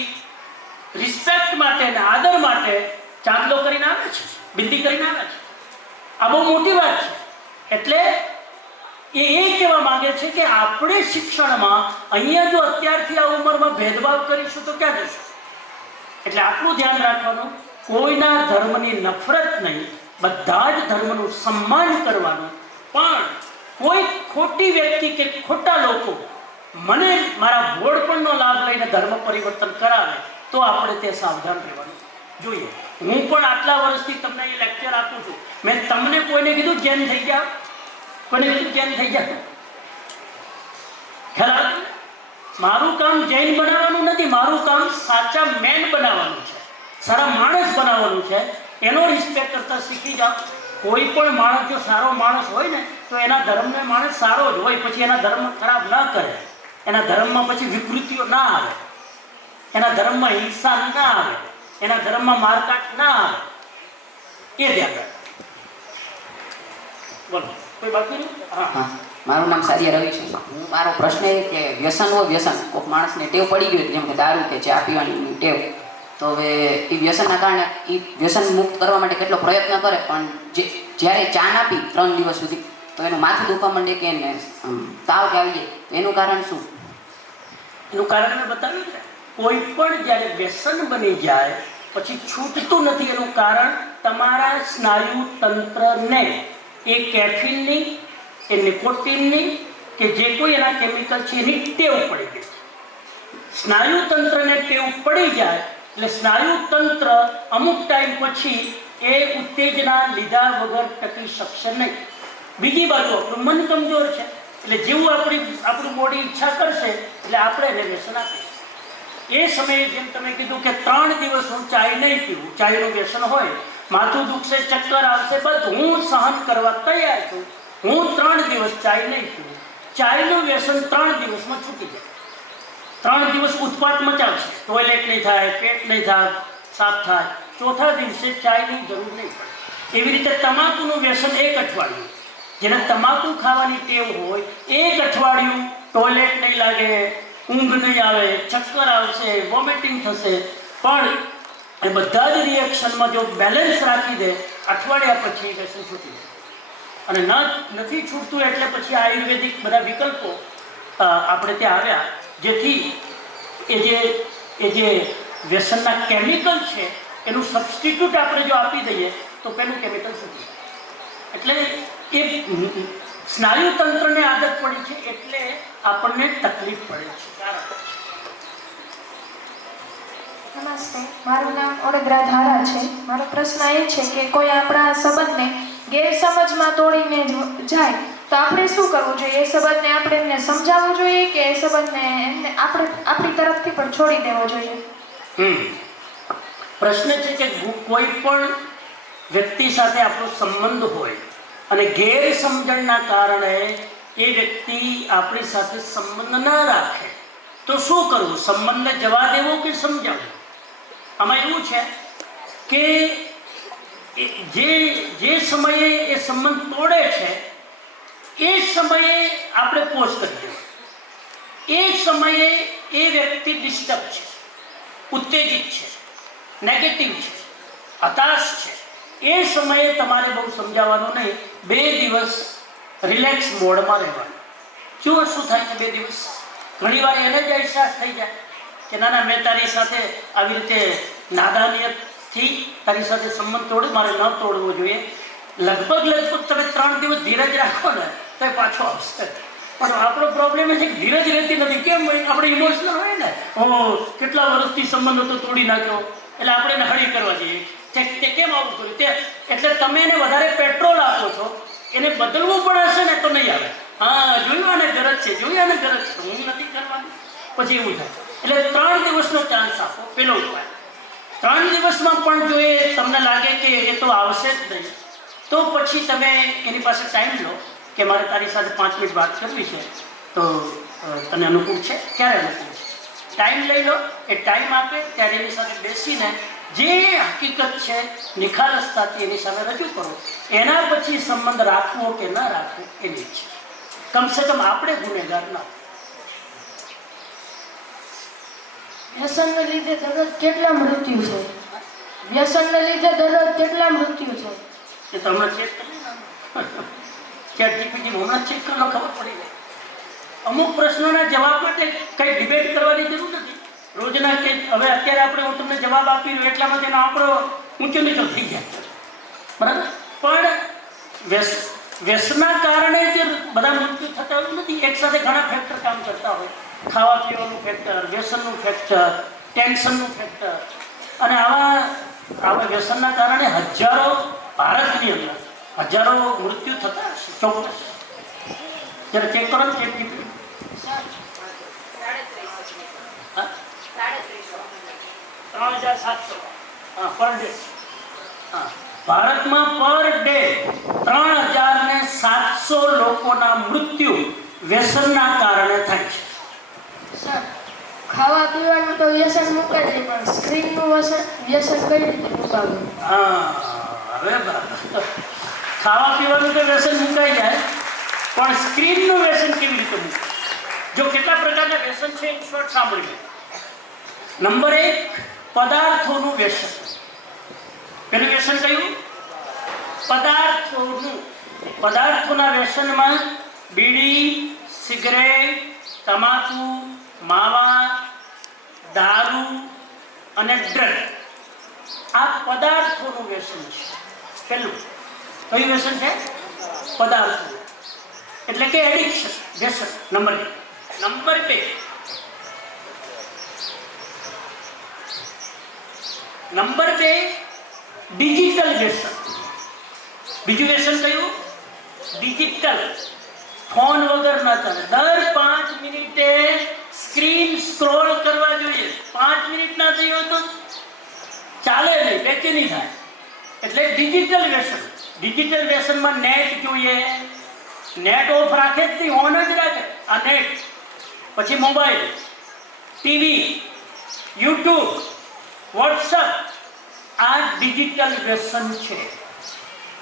રિસ્પેક્ટ માટે અને આદર માટે ચાંદલો કરીને આવે છે, બિંદી કરીને આવે છે. આ બહુ મોટી વાત છે. એટલે એ કહેવા માંગે છે કે આપણે શિક્ષણમાં અહીંયા જો અત્યારથી આ ઉંમરમાં ભેદભાવ કરીશું તો ક્યાં જશું? એટલે આટલું ધ્યાન રાખવાનું, કોઈના ધર્મની નફરત નહીં, બધા જ ધર્મનું સન્માન કરવાનું. પણ કોઈ ખોટી વ્યક્તિ કે ખોટા લોકો મને મારા ભોળપણનો લાભ લઈને ધર્મ પરિવર્તન કરાવે તો આપણે તે સાવધાન રહેવાનું જોઈએ. હું પણ આટલા વર્ષથી તમને એ લેક્ચર આપું છું. મેં તમને કોઈને કીધું જૈન થઈ ગયા? કોઈને કીધું જૈન થઈ ગયા? ખ્યાલ આવે? મારું કામ જૈન બનાવવાનું નથી, મારું કામ સાચા મેન બનાવવાનું છે, સારા માણસ બનાવવાનું છે. એનો રિસ્પેક્ટ કરતા શીખી જાઓ. કોઈ પણ માણસ જો સારો માણસ હોય ને તો એના ધર્મનો માણસ સારો જ હોય. પછી એના ધર્મ ખરાબ ન કરે, એના ધર્મમાં પછી વિકૃતિઓ ના આવે, એના ધર્મમાં હિંસા ના આવે, એના ધર્મમાં મારકાટ ના આવે. એ ધ્યાન રાખો. બોલો કોઈ બાકી? હા, મારું નામ સાદિયા રવિ છે. મારો પ્રશ્ન એ કે વ્યસન હોય, વ્યસન કોઈક માણસને ટેવ પડી ગયું, જેમ કે દારૂ કે ચા પીવાની ટેવ, તો હવે એ વ્યસનના કારણે એ વ્યસન મુક્ત કરવા માટે કેટલો પ્રયત્ન કરે, પણ જ્યારે ચા ના પી 3 દિવસ સુધી તો એનું માથું દુખવા માંડે કે એને તાવ કે આવી જાય, તો એનું કારણ શું? એનું કારણ મેં બતાવ્યું છે. કોઈ પણ જ્યારે વ્યસન બની જાય પછી છૂટતું નથી. એનું કારણ તમારા સ્નાયુ તંત્રને એ કેફીનની, એ નિકોટીનની કે જે કોઈ એના કેમિકલ છે એની ટેવ પડી ગઈ. સ્નાયુ તંત્રને ટેવ પડી જાય એટલે સ્નાયુ તંત્ર અમુક ટાઈમ પછી એ ઉત્તેજના લીધા વગર ટકી શકશે નહીં. બીજી બાજુ આપણું મન કમજોર છે એટલે જેવું આપણું બોડી ઈચ્છા કરશે એટલે આપણે એને વ્યસન આપીએ. એ સમયે જેમ તમે કીધું કે 3 દિવસ હું ચાય નહીં પીવું, ચાયનું વ્યસન હોય, માથું દુખશે, ચક્કર આવશે, બધું હું સહન કરવા તૈયાર છું. હું 3 દિવસ ચાય નહીં પીવું. ચાયનું વ્યસન 3 દિવસમાં છૂટી જાય. 3 દિવસ ઉત્પાત મચાવશે, ટોયલેટ નહીં થાય, પેટ નહીં થાય, સાફ થાય. ચોથા દિવસે ચાયની જરૂર નહીં પડે. એવી રીતે તમાકુનું વ્યસન 1 અઠવાડિયું. જેને તમાકુ ખાવાની ટેવ હોય 1 અઠવાડિયું ટોયલેટ નહીં લાગે, ઊંઘ નહીં આવે, ચક્કર આવશે, વોમિટિંગ થશે, પણ એ બધા જ રિએક્શનમાં જો બેલેન્સ રાખી દે અઠવાડિયા પછી વ્યસન છૂટી જાય. અને નથી છૂટતું એટલે પછી આયુર્વેદિક બધા વિકલ્પો આપણે ત્યાં આવ્યા, જેથી એ જે વ્યસનના કેમિકલ છે એનું સબસ્ટિટ્યૂટ આપણે જો આપી દઈએ તો પેલું કેમિકલ છૂટી જાય. એટલે એ સ્નાયુ તંત્રને આદત પડી છે એટલે આપણને તકલીફ પડે છે. નમસ્તે, મારું નામ ઓડેદરા ધારા છે. મારો પ્રશ્ન એ છે કે કોઈ આપણા સંબંધને ગેરસમજમાં તોડીને જાય તો આપણે શું કરવું જોઈએ? એ સંબંધને આપણે એમને સમજાવવું જોઈએ કે એ સંબંધને એમને આપણી તરફથી પણ છોડી દેવો જોઈએ? પ્રશ્ન છે કે કોઈ પણ વ્યક્તિ સાથે આપણો સંબંધ હોય અને ગેરસમજણના કારણે એ વ્યક્તિ આપણી સાથે સંબંધ ન રાખે તો શું કરવું? સંબંધને જવા દેવો કે સમજાવવું? આમાં એવું છે કે જે સમયે એ સંબંધ તોડે છે એ સમયે આપણે પોઝ કરી દેવું. એ સમયે એ વ્યક્તિ ડિસ્ટર્બ છે, ઉત્તેજિત છે, નેગેટિવ છે, હતાશ છે. એ સમયે તમારે બહુ સમજાવવાનું નહીં. 2 દિવસ રિલેક્સ મોડમાં રહેવાનું. જુઓ શું થાય છે 2 દિવસ. ઘણીવાર એને જ અહેસાસ થઈ જાય કે ના ના મેં તારી સાથે આવી રીતે નાદાનિયતથી તારી સાથે સંબંધ તોડ્યો, મારે ન તોડવો જોઈએ. લગભગ તમે 3 દિવસ ધીરજ રાખો ને તો એ પાછો આવશે. પણ આપણો પ્રોબ્લેમ એ છે કે ધીરજ રહેતી નથી. કેમ? આપણે ઇમોશનલ હોય ને, કેટલા વર્ષથી સંબંધ હતો તોડી નાખ્યો, એટલે આપણે એને હળી કરવા જઈએ તે કેમ આવું કર્યું એટલે તમે એને વધારે પેટ્રોલ આપો છો. એને બદલવું પણ હશે ને તો નહીં આવે. હા, જોયું આને ગરજ છે, જોયું આને ગરજ છે, હું નથી કરવાની, પછી એવું થાય. એટલે 3 દિવસનો ચાન્સ આપો, પેલો ઉપાય. 3 દિવસમાં પણ જો એ તમને લાગે કે એ તો આવશે જ નહીં, તો પછી તમે એની પાસે ટાઈમ લો કે મારે તારી સાથે 5 મિનિટ વાત કરવી છે, તો તને અનુકૂળ છે? ક્યારે અનુકૂળ છે? ટાઈમ લઈ લો. એ ટાઈમ આપે ત્યારે એની સાથે બેસીને જે હકીકત છે નિખાલસતાથી એની સામે રજૂ કરો. એના પછી સંબંધ રાખવો કે ન રાખવો એની ઈચ્છા. કમસે કમ આપણે ગુનેગાર ના. વ્યસનને લીધે દરરોજ કેટલા મૃત્યુ છે? વ્યસનને લીધે દરરોજ કેટલા મૃત્યુ છે? એ તો હમણાં ચેક કરી ChatGPT હમણાં ચેક કરવાનો ખબર પડી જાય. અમુક પ્રશ્નોના જવાબ માટે કંઈ ડિબેટ કરવાની જરૂર નથી. રોજના કે હવે અત્યારે આપણે હું તમને જવાબ આપી રહ્યો એટલામાં તેનો આંકડો ઊંચો નીચો થઈ જાય, બરાબર? પણ વ્યસનના કારણે જે બધા મૃત્યુ થતા એવું નથી. એકસાથે ઘણા ફેક્ટર કામ કરતા હોય. ખાવા પીવાનું ફેક્ટર, વ્યસનનું ફેક્ટર, ટેન્શનનું ફેક્ટર, અને આવા વ્યસનના કારણે હજારો, ભારતની અંદર હજારો મૃત્યુ થતા હશે ચોક્કસ. જ્યારે ચેક કરો ને ChatGPT. 3700 per day. ભારતમાં પર ડે 3700 લોકોના મૃત્યુ વ્યસનના કારણે થાય છે. સર, ખાવા પીવાનું તો વ્યસન મુકાય છે, પણ સ્ક્રીનનું વ્યસન કઈ રીતે મુકાવવું? હવે ખાવા પીવાનું તો વ્યસન મુકાઈ જાય, પણ સ્ક્રીનનું વ્યસન કેવી રીતે મુકાય? જો કેટલા પ્રકારના વ્યસન છે એ શોર્ટ સાંભળી. નંબર 1, પદાર્થોનું વ્યસન. પેલું વ્યસન કયું? પદાર્થોના વ્યસનમાં બીડી, સિગરેટ, તમાકુ, માવા, દારૂ અને ડ્રગ, આ પદાર્થોનું વ્યસન છે. પેલું કયું વ્યસન છે? પદાર્થો, એટલે કે એડિક્શન, વ્યસન. નંબર 1. નંબર 2, ડિજિટલ વ્યસન. બીજું વ્યસન કયું? ડિજિટલ. ફોન વગર ના ચાલે. દર 5 મિનિટે સ્ક્રીન સ્ક્રોલ કરવા જોઈએ. 5 મિનિટ ના થઈ હોય તો ચાલે નહીં, બેચેની થાય. એટલે ડિજિટલ વ્યસન. ડિજિટલ વ્યસનમાં નેટ જોઈએ, નેટ ઓફ રાખે જ નહીં, ઓન જ રાખે. આ નેટ, પછી મોબાઈલ, ટીવી, યુટ્યુબ, વોટ્સઅપ, આ ડિજિટલ વ્યસન છે.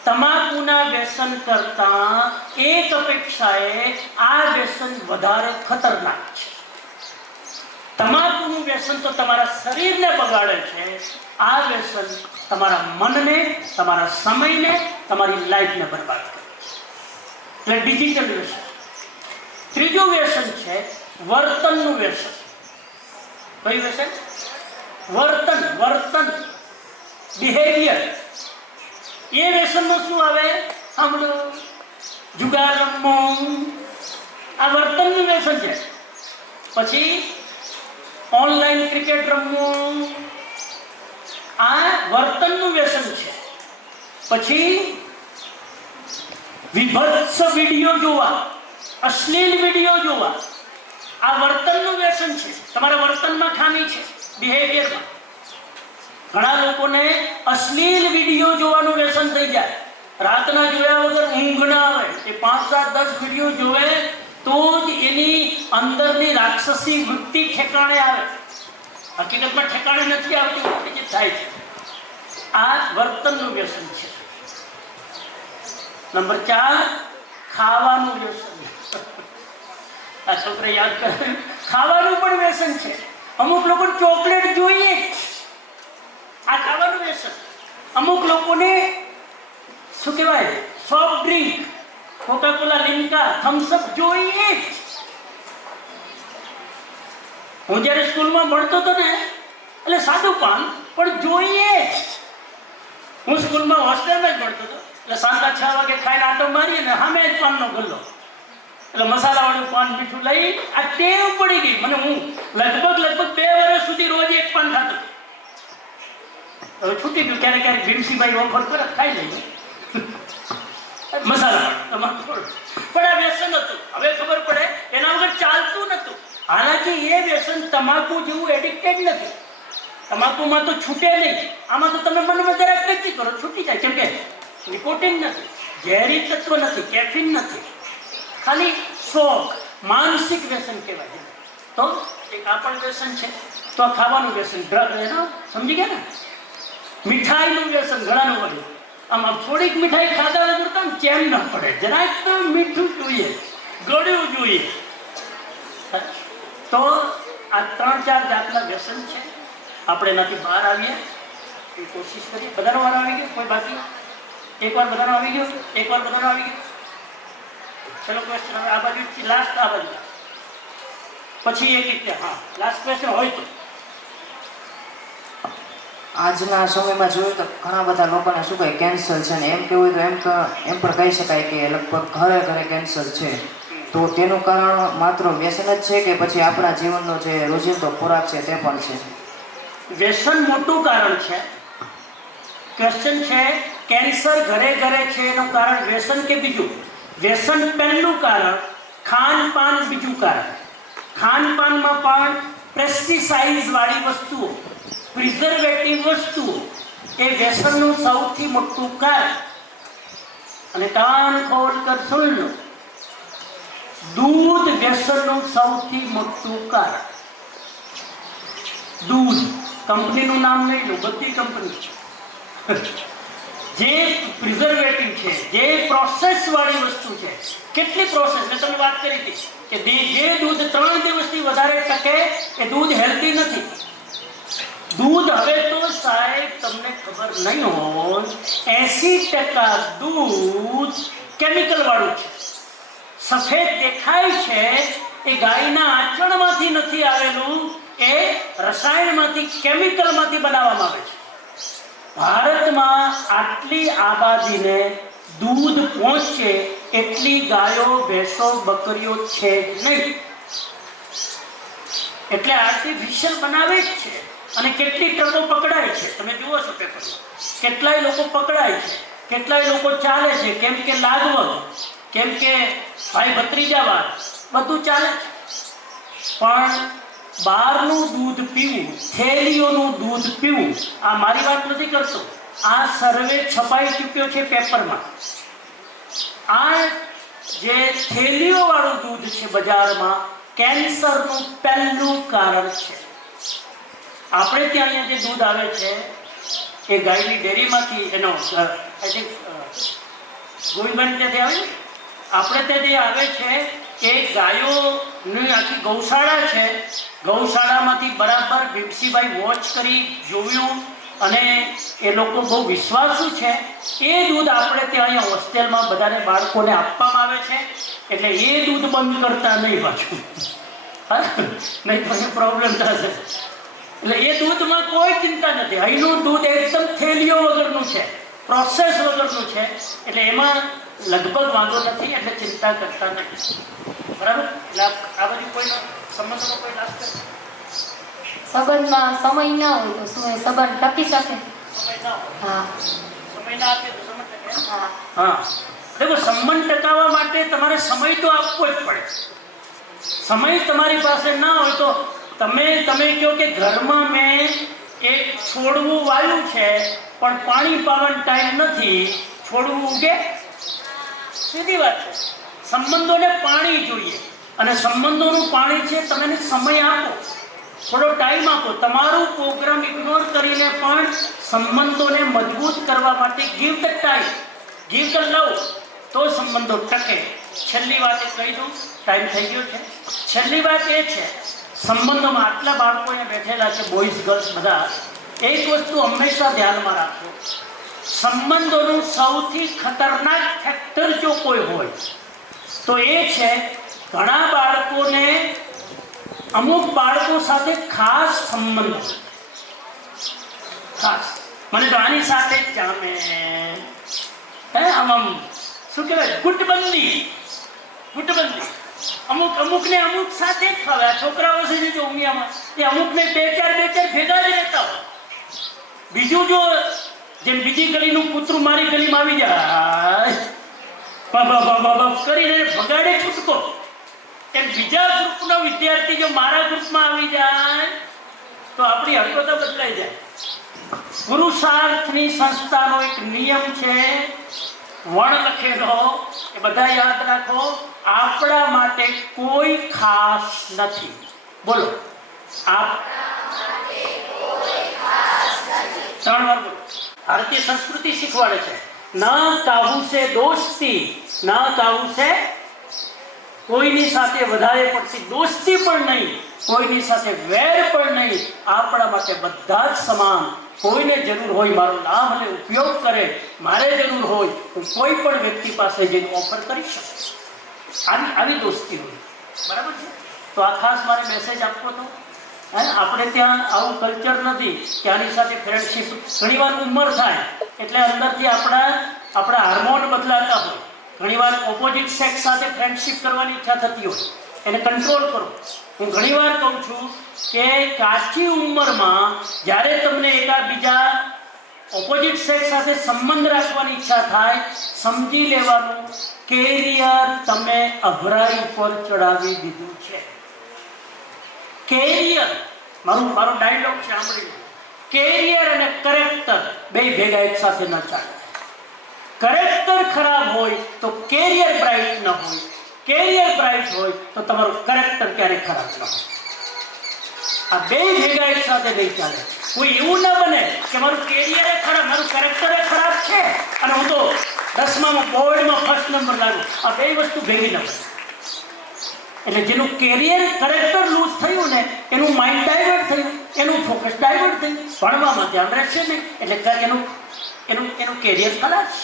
તમાકુના વ્યસન કરતાં એક અપેક્ષાએ આ વ્યસન વધારે ખતરનાક છે. તમાકુનું વ્યસન તો તમારા શરીરને બગાડે છે, આ વ્યસન તમારા મનને, તમારા સમયને, તમારી લાઈફને બરબાદ કરે છે. એટલે ડિજિટલ વ્યસન. ત્રીજું વ્યસન છે વર્તનનું વ્યસન. કયું વ્યસન? વર્તન, બિહેવિયર. એ વ્યસનમાં શું આવે? સાંભળો, જુગાર રમવું, આ વર્તનનું વ્યસન છે. પછી ઓનલાઈન ક્રિકેટ રમવું, આ વર્તનનું વ્યસન છે. પછી વિભત્સ વિડીયો જોવા, અશ્લીલ વિડીયો જોવા, આ વર્તનનું વ્યસન છે. તમારા વર્તનમાં ખામી છે, બિહેવિયરમાં. ઘણા લોકોને અશ્લીલ વિડીયો જોવાનું વ્યસન થઈ જાય. રાતના જોયા વગર ઊંઘ ના આવે. એ 5, 7, 10 વિડીયો જોવે તો જ એની અંદરની રાક્ષસી વૃત્તિ ઠેકાણે આવે. હકીકતમાં ઠેકાણે નથી આવતી, જે થાય છે. આ વર્તનનું વ્યસન છે. નંબર 4, ખાવાનું વ્યસન. આ છોકરા યાદ કરે, ખાવાનું પણ વ્યસન છે. અમુક લોકો ચોકલેટ જોઈએ જ, આ ખાવાનું વ્યસન. અમુક લોકોને શું કહેવાય, soft drink, Coca Cola, Limca, Thums Up જોઈએ જ. હું જ્યારે સ્કૂલમાં ભણતો હતો ને એટલે સાદું પાન પણ જોઈએ જ. હું સ્કૂલમાં હોસ્ટેલમાં જ ભણતો હતો એટલે સાંજના 6 વાગે ખાઈને આંટો મારીએ ને સામે જ પાનનો ગલ્લો, એટલે મસાલાવાળું પાન મીઠું લઈ આ ટેવ પડી ગઈ મને. હું લગભગ 2 વર્ષ સુધી રોજ એક પાન ખાતો. હવે છૂટી ગયું, ક્યારેક ક્યારેક ભીમસીભાઈ ઓફર કરે ખાઈ લઈએ મસાલાવાળું તમારું થોડું. પણ આ વ્યસન હતું, હવે ખબર પડે એના વગર ચાલતું નહોતું. હાલાકી એ વ્યસન તમાકુ જેવું એડિક્ટેડ નથી. તમાકુમાં તો છૂટે નહીં, આમાં તો તમે મનમાં જરાક નક્કી કરો છૂટી જાય. કેમ કે નિકોટિન નથી, ઝેરી તત્વ નથી, કેફીન નથી, ખાલી શોખ, માનસિક વ્યસન કહેવાય છે. તો એક આ પણ વ્યસન છે. તો આ ખાવાનું વ્યસન, ડ્રગ એનો સમજી ગયા ને. મીઠાઈનું વ્યસન ઘણાનું હોય. આમ થોડીક મીઠાઈ ખાધા વગર તો ચેન ન પડે, જરાક તો મીઠું જોઈએ, ગળ્યું જોઈએ. તો આ 3-4 જાતના વ્યસન છે. આપણે એનાથી બહાર આવીએ એ કોશિશ કરીએ. બધાનો વાર આવી ગયો? કોઈ બાકી? એકવાર બધાનો આવી ગયો? એકવાર બધાનો આવી ગયો? ચલો ક્વેશ્ચન હવે આ બાજુ લાસ્ટ, આ બાજુ પછી એક રીતે. હા, લાસ્ટ ક્વેશ્ચન હોય તો. આજના સમયમાં જોયું તો ઘણા બધા લોકોને શું કહે કેન્સર છે ને એમ કેવું તો એમ પણ કહી શકાય કે લગભગ ઘરે ઘરે કેન્સર છે. તો તેનું કારણ માત્ર વ્યસન જ છે કે પછી આપણા જીવનનો જે રોજિંદો ખોરાક છે તે પણ છે? વ્યસન મોટું કારણ છે. ક્વેશ્ચન છે કેન્સર ઘરે ઘરે છે એનું કારણ વ્યસન કે બીજું? વ્યસન પહેલું કારણ, ખાનપાન બીજું કારણ. ખાનપાનમાં પણ પેસ્ટિસાઇડ વાળી વસ્તુઓ, પ્રિઝર્વેટિવ વસ્તુઓ એ વ્યસનનું સૌથી મોટું કારણ. અને કાન ખોલ કર સુન લો, દૂધ વ્યસનનું સૌથી મોટું કારણ. દૂધ, કંપનીનું નામ નહીં લો, બધી કંપની જે પ્રિઝર્વેટિવ છે, જે પ્રોસેસ વાળી વસ્તુ છે, કેટલી પ્રોસેસ. મેં તમને વાત કરી હતી કે જે દૂધ 3 દિવસથી વધારે ટકે એ દૂધ હેલ્ધી નથી. દૂધ હવે તો સાહેબ તમને ખબર નહીં હોય 80% દૂધ કેમિકલ વાળું છે. સફેદ દેખાય છે એ ગાયના આચરણમાંથી નથી આવેલું, એ રસાયણમાંથી, કેમિકલમાંથી બનાવવામાં આવે છે. ભારતમાં આટલી આબાદીને દૂધ પહોંચે એટલી ગાયો, ભેંસો, બકરીઓ છે જ નહીં. એટલે આર્ટિફિશિયલ બનાવે જ છે. અને કેટલી ટ્રકો પકડાય છે તમે જુઓ છો પેપરમાં. કેટલાય લોકો પકડાય છે, કેટલાય લોકો ચાલે છે, કેમ કે લાગવગ, કેમ કે ભાઈ ભત્રીજાવાદ, બધું ચાલે છે. પણ બહારનું દૂધ પીવું, થેલીઓનું દૂધ પીવું, આ મારી વાત નથી કરતો, આ સર્વે છપાઈ ચૂક્યો છે પેપરમાં. આ જે થેલીઓવાળું દૂધ છે બજારમાં, કેન્સરનું પહેલું કારણ છે. આપણે ત્યાં અહીંયા જે દૂધ આવે છે એ ગાયની ડેરીમાંથી, એનો આઈ થિંક ગોવિંદભાઈ ત્યાંથી આવે ને, આપણે ત્યાં જે આવે છે એ ગાયોની આખી ગૌશાળા છે. ગૌશાળામાંથી બરાબર ભીમસીભાઈ વોચ કરી જોયું અને એ લોકો બહુ વિશ્વાસુ છે. એ દૂધ આપણે ત્યાં અહીંયા હોસ્ટેલમાં બધાને બાળકોને આપવામાં આવે છે. એટલે એ દૂધ બંધ કરતા નહીં પાછું, નહીં પછી પ્રોબ્લેમ થશે. એટલે એ દૂધમાં કોઈ ચિંતા નથી. અહીંનું દૂધ એકદમ થેલીઓ વગરનું છે, પ્રોસેસ વગરનું છે. એટલે એમાં લગભગ વાંધો નથી, એટલે ચિંતા કરતા નથી. બરાબર? એટલે આ બધી કોઈનો સંબંધનો કોઈ લાભ કરે? સંબંધમાં સમય ન હોય તો શું એ સંબંધ ટકી શકે? સમય ના હોય, હા, સમય ના આપીએ તો સંબંધ ટકે. હા. હા, દેખો, સંબંધ ટકાવવા માટે તમારે સમય તો આપવો જ પડે. સમય તમારી પાસે ના હોય તો તમે કહો કે ઘરમાં મેં એક છોડવું વાવ્યું છે પણ પાણી પાવાનો ટાઈમ નથી, છોડવું ઉગે? સીધી વાત છે. સંબંધોને પાણી જોઈએ, અને સંબંધોનું પાણી છે તમે એને સમય આપો, થોડો ટાઈમ આપો. તમારું પ્રોગ્રામ ઇગ્નોર કરીને પણ સંબંધોને મજબૂત કરવા માટે give the time, give the love, તો સંબંધો ટકે. છેલ્લી વાત એ કહી દઉં, ટાઈમ થઈ ગયો છે. છેલ્લી વાત એ છે, સંબંધોમાં આટલા બાળકો અહીંયા બેઠેલા છે, બોયઝ ગર્લ્સ બધા, એક વસ્તુ હંમેશા ધ્યાનમાં રાખો. સંબંધોનું સૌથી ખતરનાક ફેક્ટર જો કોઈ હોય તો એ છે, ઘણા બાળકોને અમુક બાળકો સાથે ખાસ સંબંધ, ખાસ મને તો આની સાથે જ જામે, આમ શું કહેવાય, ગુટબંધી. અમુકને અમુક સાથે જ ફાવે. આ છોકરાઓ છે જો ઉમિયામાં, એ અમુકને બે ચાર ભેગા જ રહેતા હોય. બીજું જો જેમ બીજી ગલીનું કૂતરું મારી ગલીમાં આવી જાય કરીને ભગાડે છૂટકો, એમ બીજા ગ્રુપનો વિદ્યાર્થી જો મારા ગ્રુપમાં આવી જાય તો આપણી હરકતો બદલાઈ જાય. પુરુષાર્થની સંસ્થાનો એક નિયમ છે, વણ લખેલો, એ બધા યાદ રાખો. આપણા માટે કોઈ ખાસ નથી. બોલો, ત્રણ વાર બોલો. ભારતીય સંસ્કૃતિ શીખવાડે છે, ના કાબુ સે દોસ્તી, ના કાબુ સે, કોઈની સાથે વધારે પડતી દોસ્તી પણ નહીં, કોઈની સાથે વેર પણ નહીં. આપણા માટે બધા જ સમાન. કોઈને જરૂર હોય મારો લાભ અને ઉપયોગ કરે, મારે જરૂર હોય હું કોઈ પણ વ્યક્તિ પાસે જઈને ઓફર કરી શકું. આવી દોસ્તી હોય. બરાબર છે? તો આ ખાસ મારે મેસેજ આપવો હતો. આપણે ત્યાં આવું કલ્ચર નથી કે આની સાથે ફ્રેન્ડશીપ. ઘણીવાર ઉંમર થાય એટલે અંદરથી આપણા હાર્મોન બદલાતા હોય. ઘણીવાર ઓપોઝિટ સેક્સ સાથે ફ્રેન્ડશીપ કરવાની ઈચ્છા થતી હોય, એને કંટ્રોલ કરો. હું ઘણીવાર કહું છું કે કાચી ઉંમરમાં જ્યારે તમને એકાબીજા ઓપોઝિટ સેક્સ સાથે સંબંધ રાખવાની ઈચ્છા થાય, સમજી લેવાનું કેરિયર તમે અભરાઈ ઉપર ચડાવી દીધું છે. કેરિયર, મારો ડાયલોગ છે, સાંભળી લો. કેરિયર અને કરેક્ટર બે ભેગા એક સાથે ન ચાલે. કરેક્ટર ખરાબ હોય તો કેરિયર બ્રાઇટ ન હોય, કેરિયર બ્રાઇટ હોય તો તમારું કરેક્ટર ક્યારેય ખરાબ ન હોય. આ બે ભેગા એક સાથે નહીં ચાલે. કોઈ એવું ના બને કે મારું કેરિયર ખરાબ, મારું કેરેક્ટર ખરાબ છે અને હું તો 10માં બોર્ડમાં ફર્સ્ટ નંબર લાગુ. આ બે વસ્તુ ભેગી ન બને. એટલે જેનું કેરિયર કરેક્ટર લૂઝ થયું ને, એનું માઇન્ડ ડાયવર્ટ થયું, એનું ફોકસ ડાયવર્ટ થયું, ભણવામાં ધ્યાન રહેશે નહીં, એટલે એનું કેરિયર ખલાસ.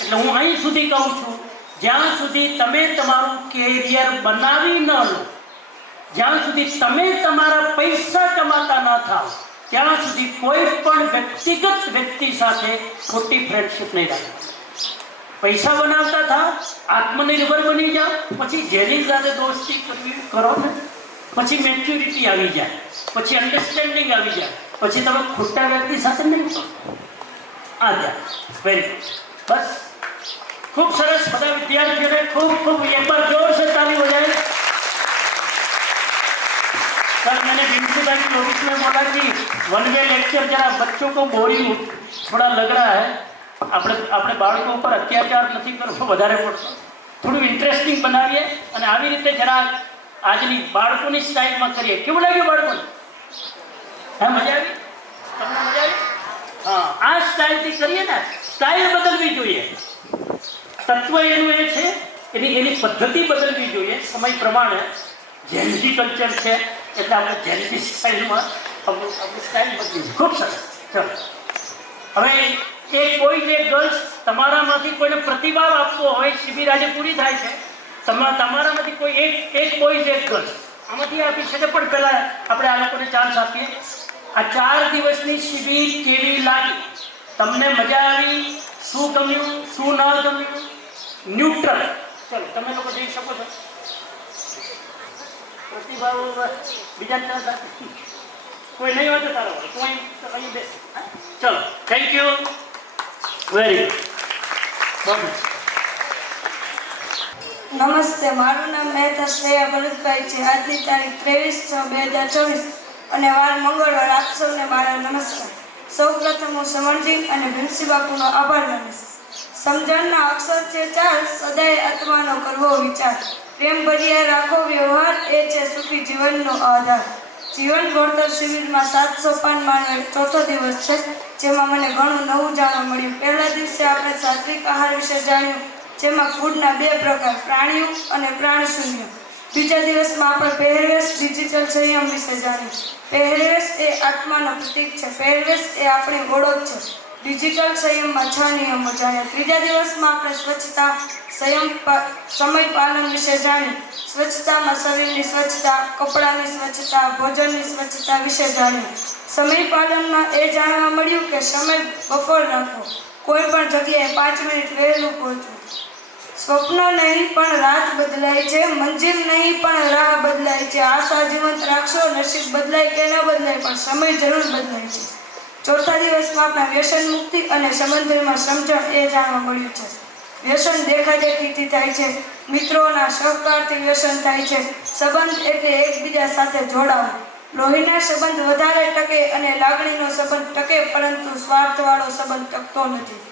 એટલે હું અહીં સુધી કહું છું, જ્યાં સુધી તમે તમારું કેરિયર બનાવી ન લો, જ્યાં સુધી તમે તમારા પૈસા કમાતા ન થાવ, ત્યાં સુધી કોઈ પણ વ્યક્તિગત વ્યક્તિ સાથે ખોટી ફ્રેન્ડશીપ નહીં રાખવી. પૈસા બનાવતા થાવ, આત્મનિર્ભર બની જાઓ, પછી જેની સાથે દોસ્તી કરવી કરો ને, પછી મેચ્યુરિટી આવી જાય, પછી અન્ડરસ્ટેન્ડિંગ આવી જાય, પછી તમે ખોટા વ્યક્તિ સાથે નહીં કરો. આ જાય. Very good. બસ खूब सरस. બધા વિદ્યાર્થીઓને खूब एक बार जोर से ताली बजाएं. सर मैंने प्रिंसिपल की ऑफिस में बोला कि वन वे लेक्चर जरा बच्चों को बोरिंग थोड़ा लग रहा है. આપણે બાળકો ઉપર અત્યાચાર નથી કરવો વધારે પડતો, થોડું ઇન્ટરેસ્ટિંગ બનાવીએ અને આવી રીતે જરા આજની બાળકોની સ્ટાઇલમાં કરીએ. કેવું લાગ્યું બાળકોને? હા, મજા આવી? તમને મજા આવી? હા, આ સ્ટાઇલથી કરીએ ને. સ્ટાઇલ બદલવી જોઈએ. તત્વ એનું એ છે, એની પદ્ધતિ બદલવી જોઈએ સમય પ્રમાણે. જેન્ઝી કલ્ચર છે એટલે આપણે જેન્ઝી સ્ટાઇલમાં આપણી સ્ટાઇલ બદલી. ખૂબ સરસ. ચલો હવે એક કોઈ જે ગર્લ્સ તમારામાંથી કોઈને પ્રતિભાવ આપવો હોય, શિબિર આજે પૂરી થાય છે, તમારામાંથી કોઈ એક બોયઝ એક ગર્લ્સ આમાંથી આપી શકે. પણ પહેલાં આપણે આ લોકોને ચાન્સ આપીએ. આ 4 દિવસની શિબિર કેવી લાગી? તમને મજા આવી? શું ગમ્યું, શું ન ગમ્યું? ન્યુટ્રલ. ચલો તમે લોકો જઈ શકો છો. પ્રતિભાવ બીજાને ચાન્સ આપી. કોઈ નહીં હોય તો તારો કોઈ અહીં બેસ. ચલો, થેન્ક યુ. Very good. નમસ્તે, મારું નામ મહેતા શ્રેયા ભરતભાઈ છે. આજની તારીખ 23/6/2024 અને વાર મંગળવાર. આપ સૌને મારા નમસ્કાર. સૌપ્રથમ હું સમરજી અને ભીમસી બાપુનો આભાર માનીશ. સમજણના અક્ષર છે 4. સદાય આત્માનો કરવો વિચાર. પ્રેમ ભર્યા રાખો વ્યવહાર, એ છે સુખી જીવનનો આધાર. જીવન ઘડતર શિબિરમાં 7 સોપાનમાં 4થો દિવસ છે, જેમાં મને ઘણું નવું જાણવા મળ્યું. પહેલા દિવસે આપણે સાત્વિક આહાર વિશે જાણ્યું, જેમાં ફૂડના 2 પ્રકાર, પ્રાણીયુક્ત અને પ્રાણશૂન્ય. બીજા દિવસમાં આપણે પહેરવેશ, ડિજિટલ સંયમ વિશે જાણ્યું. પહેરવેશ એ આત્માનો પ્રતીક છે. પહેરવેશ એ આપણી ઓળખ છે. ડિજિટલ સંયમમાં 6 નિયમો જાણ્યા. ત્રીજા દિવસમાં આપણે સ્વચ્છતા સમય પાલન વિશે જાણ્યું. સ્વચ્છતામાં શરીરની સ્વચ્છતા, કપડાની સ્વચ્છતા, ભોજનની સ્વચ્છતા વિશે જાણ્યું. સમય પાલનમાં એ જાણવા મળ્યું કે સમય બફર રાખવો, કોઈ પણ જગ્યાએ 5 મિનિટ વહેલું પહોંચવું. સ્વપ્ન નહીં પણ રાત બદલાય છે, મંજિલ નહીં પણ રાહ બદલાય છે. આશા જીવંત રાખશો, નસીબ બદલાય કે ન બદલાય પણ સમય જરૂર બદલાય છે. ચોથા દિવસમાં આપણે વ્યસન મુક્તિ અને સંબંધોમાં સમજણ એ જાણવા મળ્યું છે. વ્યસન દેખાદેખીથી થાય છે, મિત્રોના સહકારથી વ્યસન થાય છે. સંબંધ એટલે એકબીજા સાથે જોડાવું. લોહીના સંબંધ વધારે ટકે અને લાગણીનો સંબંધ ટકે, પરંતુ સ્વાર્થવાળો સંબંધ ટકતો નથી.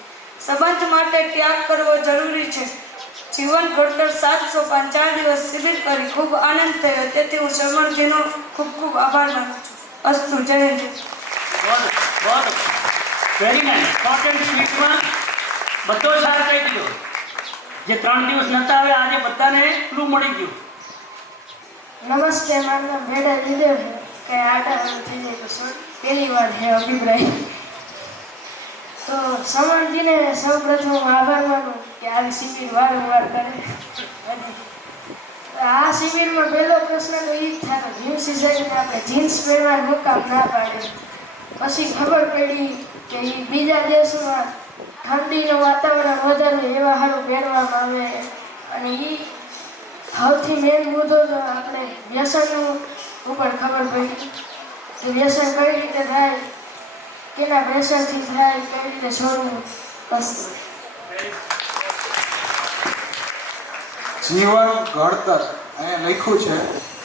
સંબંધ માટે ત્યાગ કરવો જરૂરી છે. જીવન ઘડતર 7 સોપાન 4 દિવસ શિબિર કરી ખૂબ આનંદ થયો, તેથી હું સમરજીનો ખૂબ ખૂબ આભાર માનું છું. અસ્તુ. જય Hind. Very nice. Short and સ્વીટમાં બધો સાર કહી દીધો. જે 3 દિવસ નતા આવે આજે બધાને ક્લુ મળી ગયું. નમસ્તે, મારું નામ ભેડા વિદેવ છે કે આટા પહેલી વાર છે અભિપ્રાય. તો સમરજીને સૌ પ્રથમ આભાર માનું કે આવી શિબિર વારંવાર કરે. અને આ શિબિરમાં પહેલો પ્રશ્ન તો એ જ થાય ન્યૂ સિઝનમાં આપણે જીન્સ પહેરવાનું મુકામ ના પાડે. પછી ખબર પડી કે એ બીજા દેશમાં ઠંડીનું વાતાવરણ વધારે એવા સારું પહેરવામાં આવે. અને એ સૌથી મેઇન મુદ્દો તો આપણે વ્યસનનું ઉપર ખબર પડી કે વ્યસન કઈ રીતે થાય, કેના પ્રેશરથી થાય, કઈ રીતે છોડવું. બસ. જીવન ઘડતર અહીંયા લખ્યું છે.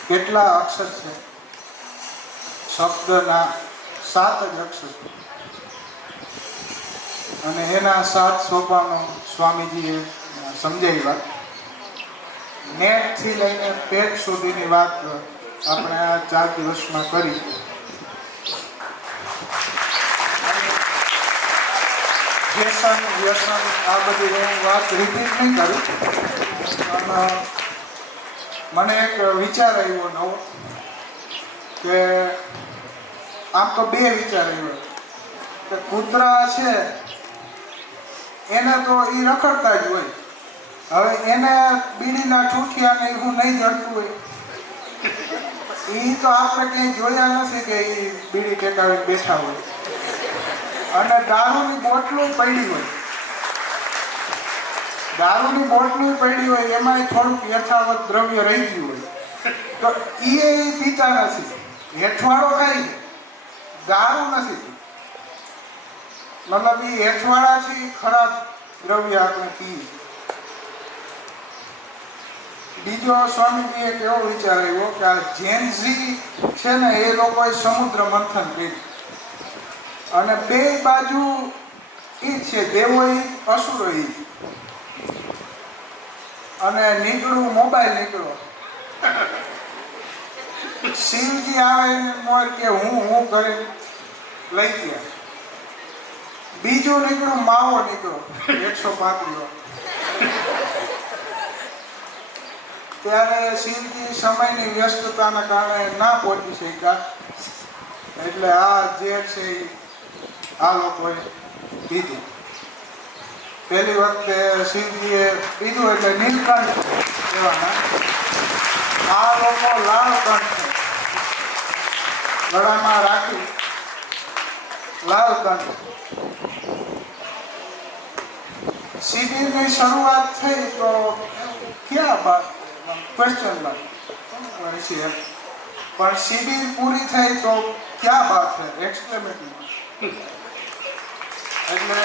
કેટલા અક્ષર છે? શબ્દના 7 જ અક્ષર અને એના 7 સોપાનો સ્વામીજીએ સમજાવ્યા. નેટથી લઈને પેટ સુધીની વાત આપણે આ 4 દિવસમાં કરી. વ્યસન આ બધી હું વાત રિપીટ નહીં કરું, પણ મને એક વિચાર આવ્યો નવો કે આમ તો 2 વિચાર આવ્યો કે કૂતરા છે એને તો એ રખડતા જ હોય. હવે એને બીડીના ઠૂઠિયાને એવું નહીં જડતું હોય. એ તો આપણે ક્યાંય જોયા નથી કે એ બીડી ટેકાવીને બેઠા હોય. અને દારૂની બોટલું પડી હોય, દારૂની બોટલું પડી હોય, એમાંય થોડુંક યથાવત દ્રવ્ય રહી ગયું હોય તો એ પીતા નથી. હેઠવાડો થાય છે, દારૂ નથી. મતલબ એ હેઠવાડાથી ખરાબ દ્રવ્ય આપણે પીએ. બીજો સ્વામીજીએ કેવો વિચાર આવ્યો કે આ જેનઝી છે ને એ લોકોએ સમુદ્ર મંથન કર્યું અને 2 બાજુ એ છે, દેવો અસુરો અને નીકળું મોબાઈલ નીકળો. શિવજી આવે મોર કે હું કરી લઈ ગયા. બીજું નીકળું માવો નીકળો 135. ત્યારે શિવજી સમયની વ્યસ્તતાના કારણે ના પહોંચી શક્યા, એટલે આ જે છે આ લોકોએ પીધું. પહેલી વખતે શિવજીએ પીધું એટલે નીલકંઠ કહેવાના. આ લોકો લાલકંઠ ગળામાં રાખી લાલકંઠ. શિબિરની શરૂઆત થઈ તો ક્યાં બાત ક્વેશ્ચન માર્ક, પણ શિબિર પૂરી થઈ તો ક્યાં બાત છે એક્સક્લેમેશન. એટલે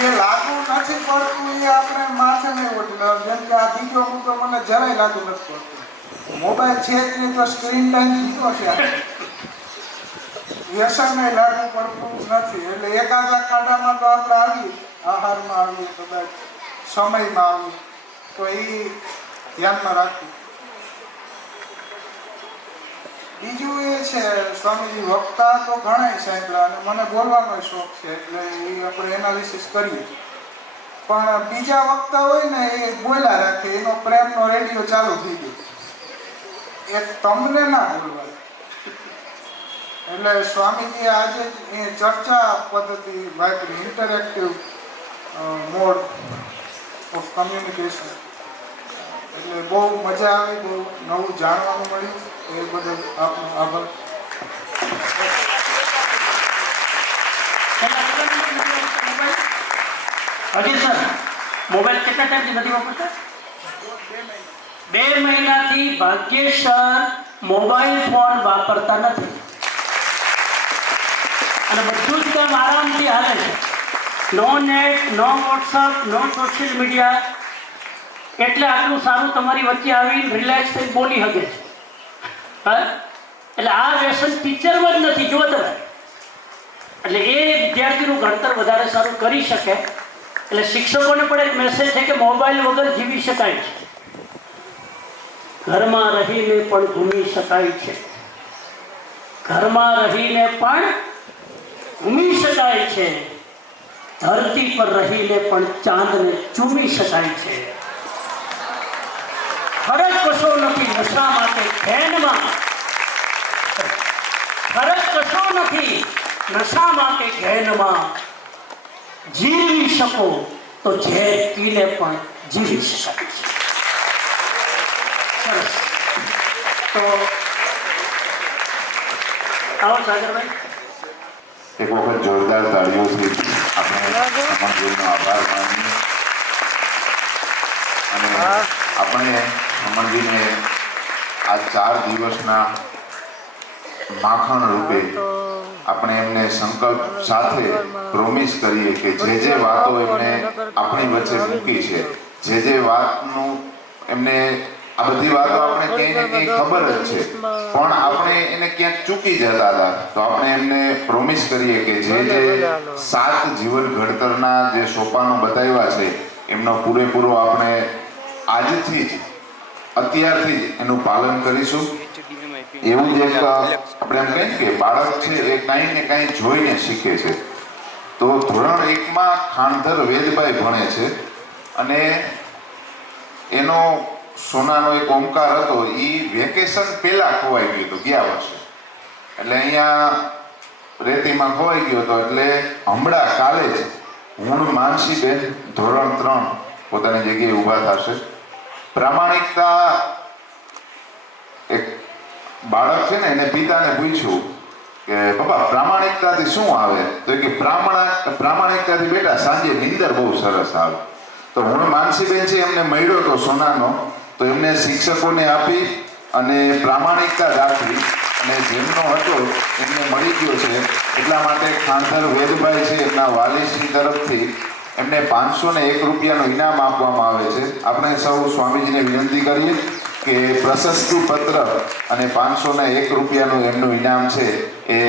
જે લાગુ નથી પડતું એ આપણે માથે નહીં ઓઢી. જેમ કે આ બીજો મુદ્દો મને જરાય લાગુ નથી પડતું. મોબાઈલ છે જ નહીં તો સ્ક્રીન ટાઈમ બીજો છે. વ્યસન નહીં લાગુ પડતું નથી. એટલે એકાદા ખાડામાં તો આપણે આવીએ, આહારમાં આવીએ, કદાચ સમયમાં આવીએ, તો એ ધ્યાનમાં રાખવું. બીજું એ છે સ્વામીજી વક્તા તો ઘણા સાંભળ્યા અને મને બોલવાનો શોખ છે, એટલે એ આપણે એનાલિસિસ કરીએ. પણ બીજા વક્તા હોય ને એ બોલ્યા રાખે, એનો પ્રેમનો રેડિયો ચાલુ થઈ ગયો. એ તમને ના બોલવા. એટલે સ્વામીજી આજે એ ચર્ચા પદ્ધતિ વાપરી, ઇન્ટરેક્ટિવ મોડ ઓફ કમ્યુનિકેશન. એટલે બહુ મજા આવી, બહુ નવું જાણવાનું મળ્યું. એ બદલ આપનો આભાર. હજી સર મોબાઈલ કેટલા ટાઈમથી નથી વાપરતા? 2 મહિનાથી ભાગ્યેશ સર મોબાઈલ ફોન વાપરતા નથી અને બધું જ કામ આરામથી હાલે છે. નો નેટ, નો વોટ્સઅપ, નો સોશિયલ મીડિયા. એટલે આટલું સારું તમારી વચ્ચે આવીને રિલેક્સ થઈ બોલી શકે છે. હા, એટલે આ વ્યસન ટીચરમાં જ નથી. જુઓ તમે, એટલે એ વિદ્યાર્થીનું ઘડતર વધારે સારું કરી શકે. એટલે શિક્ષકોને પણ એક મેસેજ છે કે મોબાઈલ વગર જીવી શકાય છે, ઘરમાં રહીને પણ ઘૂમી શકાય છે, ઘરમાં રહીને પણ ઘૂમી શકાય છે, ધરતી પર રહીને પણ ચાંદને ચૂમી શકાય છે. ફરક કશો નથી નશામાં કે ઘેનમાં, ફરક કશો નથી નશામાં કે ઘેનમાં. જીવી શકો તો ઝેર પીને પણ જીવી શકાય છે. સરસ. તો આવો સાગરભાઈ. એક વખત જોરદાર તાળીઓથી આપણે અમનભાઈનો આભાર માનીએ અને આપણે અમનભાઈને આ 4 દિવસના માખણ રૂપે આપણે એમને સંકલ્પ સાથે પ્રોમિસ કરીએ કે જે વાતો એમને આપણી વચ્ચે મૂકી છે, જે વાતનું એમને આ બધી વાતો આપણે ક્યાંય ને ક્યાંય ખબર જ છે, પણ આપણે એને ક્યાંક ચૂકી જતા હતા. તો આપણે એમને પ્રોમિસ કરીએ કે જે 7 જીવન ઘડતરના જે સોપાનો બતાવ્યા છે એમનો પૂરેપૂરો આપણે આજથી જ અત્યારથી જ એનું પાલન કરીશું. એવું જ એક આપણે એમ કહીએ કે બાળક છે એ કાંઈ ને કાંઈ જોઈને શીખે છે. તો ધોરણ 1માં ખાણધર વેદભાઈ ભણે છે અને એનો સોનાનો એક ઓમકાર હતો, એ વેકેશન પહેલા ખોવાઈ ગયો હતો ગયા વર્ષે. એટલે અહીંયા રેતીમાં ખોવાઈ ગયો હતો. એટલે હમણાં કાલે જ હું માનસીબેન ધોરણ 3 પોતાની જગ્યાએ ઊભા થશે. પ્રામાણિકતા એક બાળક છે ને એને પિતાને પૂછ્યું કે બાબા પ્રામાણિકતાથી શું આવે? તો કે પ્રામાણિકતાથી બેટા સાંજે નીંદર બહુ સરસ આવે. તો હું માનસીબેન છે એમને મળ્યો તો સોનાનો, તો એમને શિક્ષકોને આપી અને પ્રામાણિકતા દાખવી અને જેમનો હતો એમને મળી ગયો છે. એટલા માટે ખાણધર વેદભાઈ છે એમના વાલીશ્રી તરફથી એમને 501 રૂપિયાનું ઇનામ આપવામાં આવે છે. આપણે સૌ સ્વામીજીને વિનંતી કરીએ કે પ્રશસ્તિ પત્ર અને 501 રૂપિયાનું એમનું ઇનામ છે એ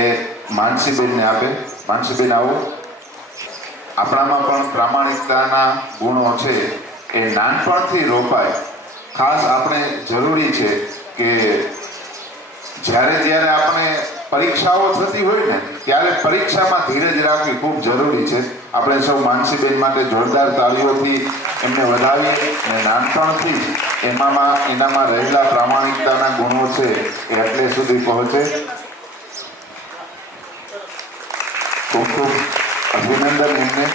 માનસીબેનને આપે. માનસીબેન આવો. આપણામાં પણ પ્રામાણિકતાના ગુણો છે એ નાનપણથી રોપાય. ખાસ આપણે જરૂરી છે કે જ્યારે આપણે પરીક્ષાઓ થતી હોય ને ત્યારે પરીક્ષામાં ધીરજ રાખવી ખૂબ જરૂરી છે. આપણે સૌ માનસીબેન માટે જોરદાર તાળીઓથી એમને વધાવીએ અને નાનપણથી એનામાં રહેલા પ્રામાણિકતાના ગુણો છે એ એટલે સુધી પહોંચે. ખૂબ ખૂબ અભિનંદન એમને.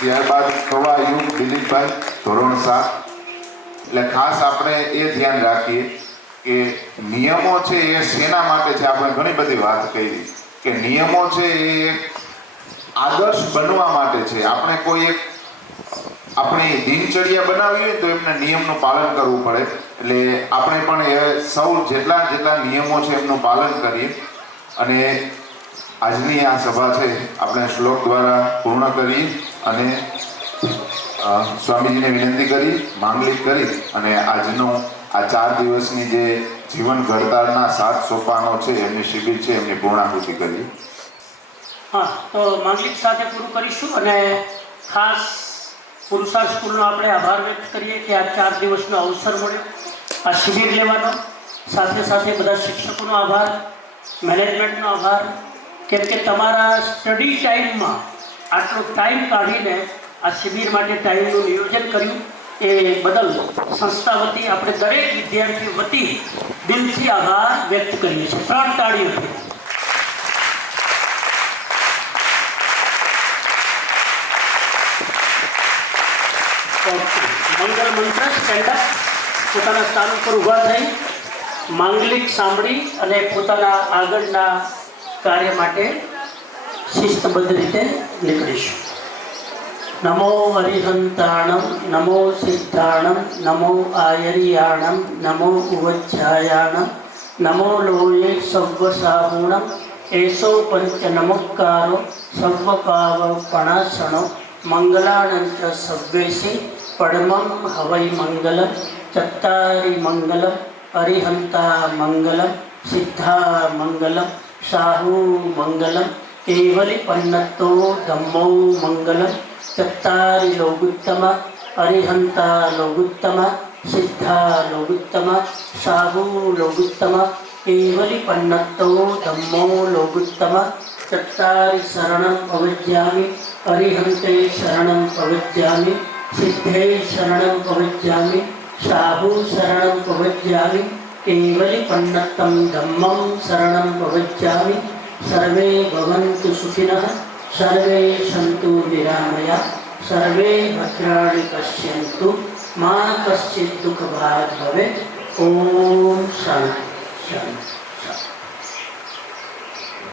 ત્યારબાદ કવા યુગ દિલીપભાઈ ધોરણ 7. એટલે ખાસ આપણે એ ધ્યાન રાખીએ કે નિયમો છે એ શેના માટે છે. આપણે ઘણી બધી વાત કરી કે નિયમો છે એ આદર્શ બનવા માટે છે. આપણે કોઈ એક આપણી દિનચર્યા બનાવી હોય તો એમના નિયમનું પાલન કરવું પડે. એટલે આપણે પણ એ સૌ જેટલા નિયમો છે એમનું પાલન કરીએ. અને આજની આ સભા છે આપણે શ્લોક દ્વારા પૂર્ણ કરી અને સ્વામીજીને વિનંતી કરી માંગલિક કરી અને આજનું આ 4 દિવસની જે જીવન ઘડતરના 7 સોપાનો છે એમની શિબિર છે એમની પૂર્ણાહુતિ કરી. હા, તો માંગલિક સાથે પૂરું કરીશું અને ખાસ પુરુષાર્થ સ્કૂલનો આપણે આભાર વ્યક્ત કરીએ કે આ 4 દિવસનો અવસર મળ્યો આ શિબિર લેવાનો. સાથે સાથે બધા શિક્ષકોનો આભાર, મેનેજમેન્ટનો આભાર, કેમ કે તમારા સ્ટડી ટાઈમમાં આટલો ટાઈમ કાઢીને આ શિબિર માટે ટાઈમનું નિયોજન કર્યું એ બદલ સંસ્થા વતી આપણે દરેક વિદ્યાર્થી વતી દિલથી આભાર વ્યક્ત કરીએ છીએ. 3 તાળીઓથી. Stand up. પોતાના સ્થાન ઉપર ઊભા થઈ માંગલિક સાંભળી અને પોતાના આગળના કાર્ય માટે શિસ્તબદ્ધ રીતે નીકળીશું. નમો હરિહંતાણમ, નમો સિદ્ધાણમ, નમો આયરિયાણમ, નમો ઉવચ્છાયાણમ, નમો લોયે સવ્વસાહૂણમ, એસો પંચ નમોકારો સર્વપાવપણાસણો, મંગલાનંચ સવ્વેસી પડમમ હવૈ મંગલમ, ચત્તારી મંગલમ, અરિહંતા મંગલમ, સિદ્ધા મંગલમ, સાહુ મંગલમ, કેવલી પન્નતો ધમ્મો મંગલમ, ચત્તારી લોગુત્તમ, અરિહંતા લોગુત્તમ, સિદ્ધા લોગુત્તમ, સાહુ લોગુત્તમ, કેવલી પન્નતો ધમ્મો લોગુત્તમ, ચત્તારી શરણમ પવજ્જામિ, અરિહંતે શરણમ પવજ્જામિ, સિદ્ધે શરણમ પવજ્જામિ, સાહુ શરણમ પવજ્જામિ, કેવલી પન્નતમ ધમ્મમ શરણમ પવજ્જામિ. સર્વે ભવन्तુ સુખિનઃ, સર્વે સन्तु નિરામયા, સર્વે ભદ્રાણિ પશ્યन्तુ, મા કશ્ચિत् દુઃખભાગ્ ભવેत्. ઓમ શાંતિ શાંતિ શાંતિ.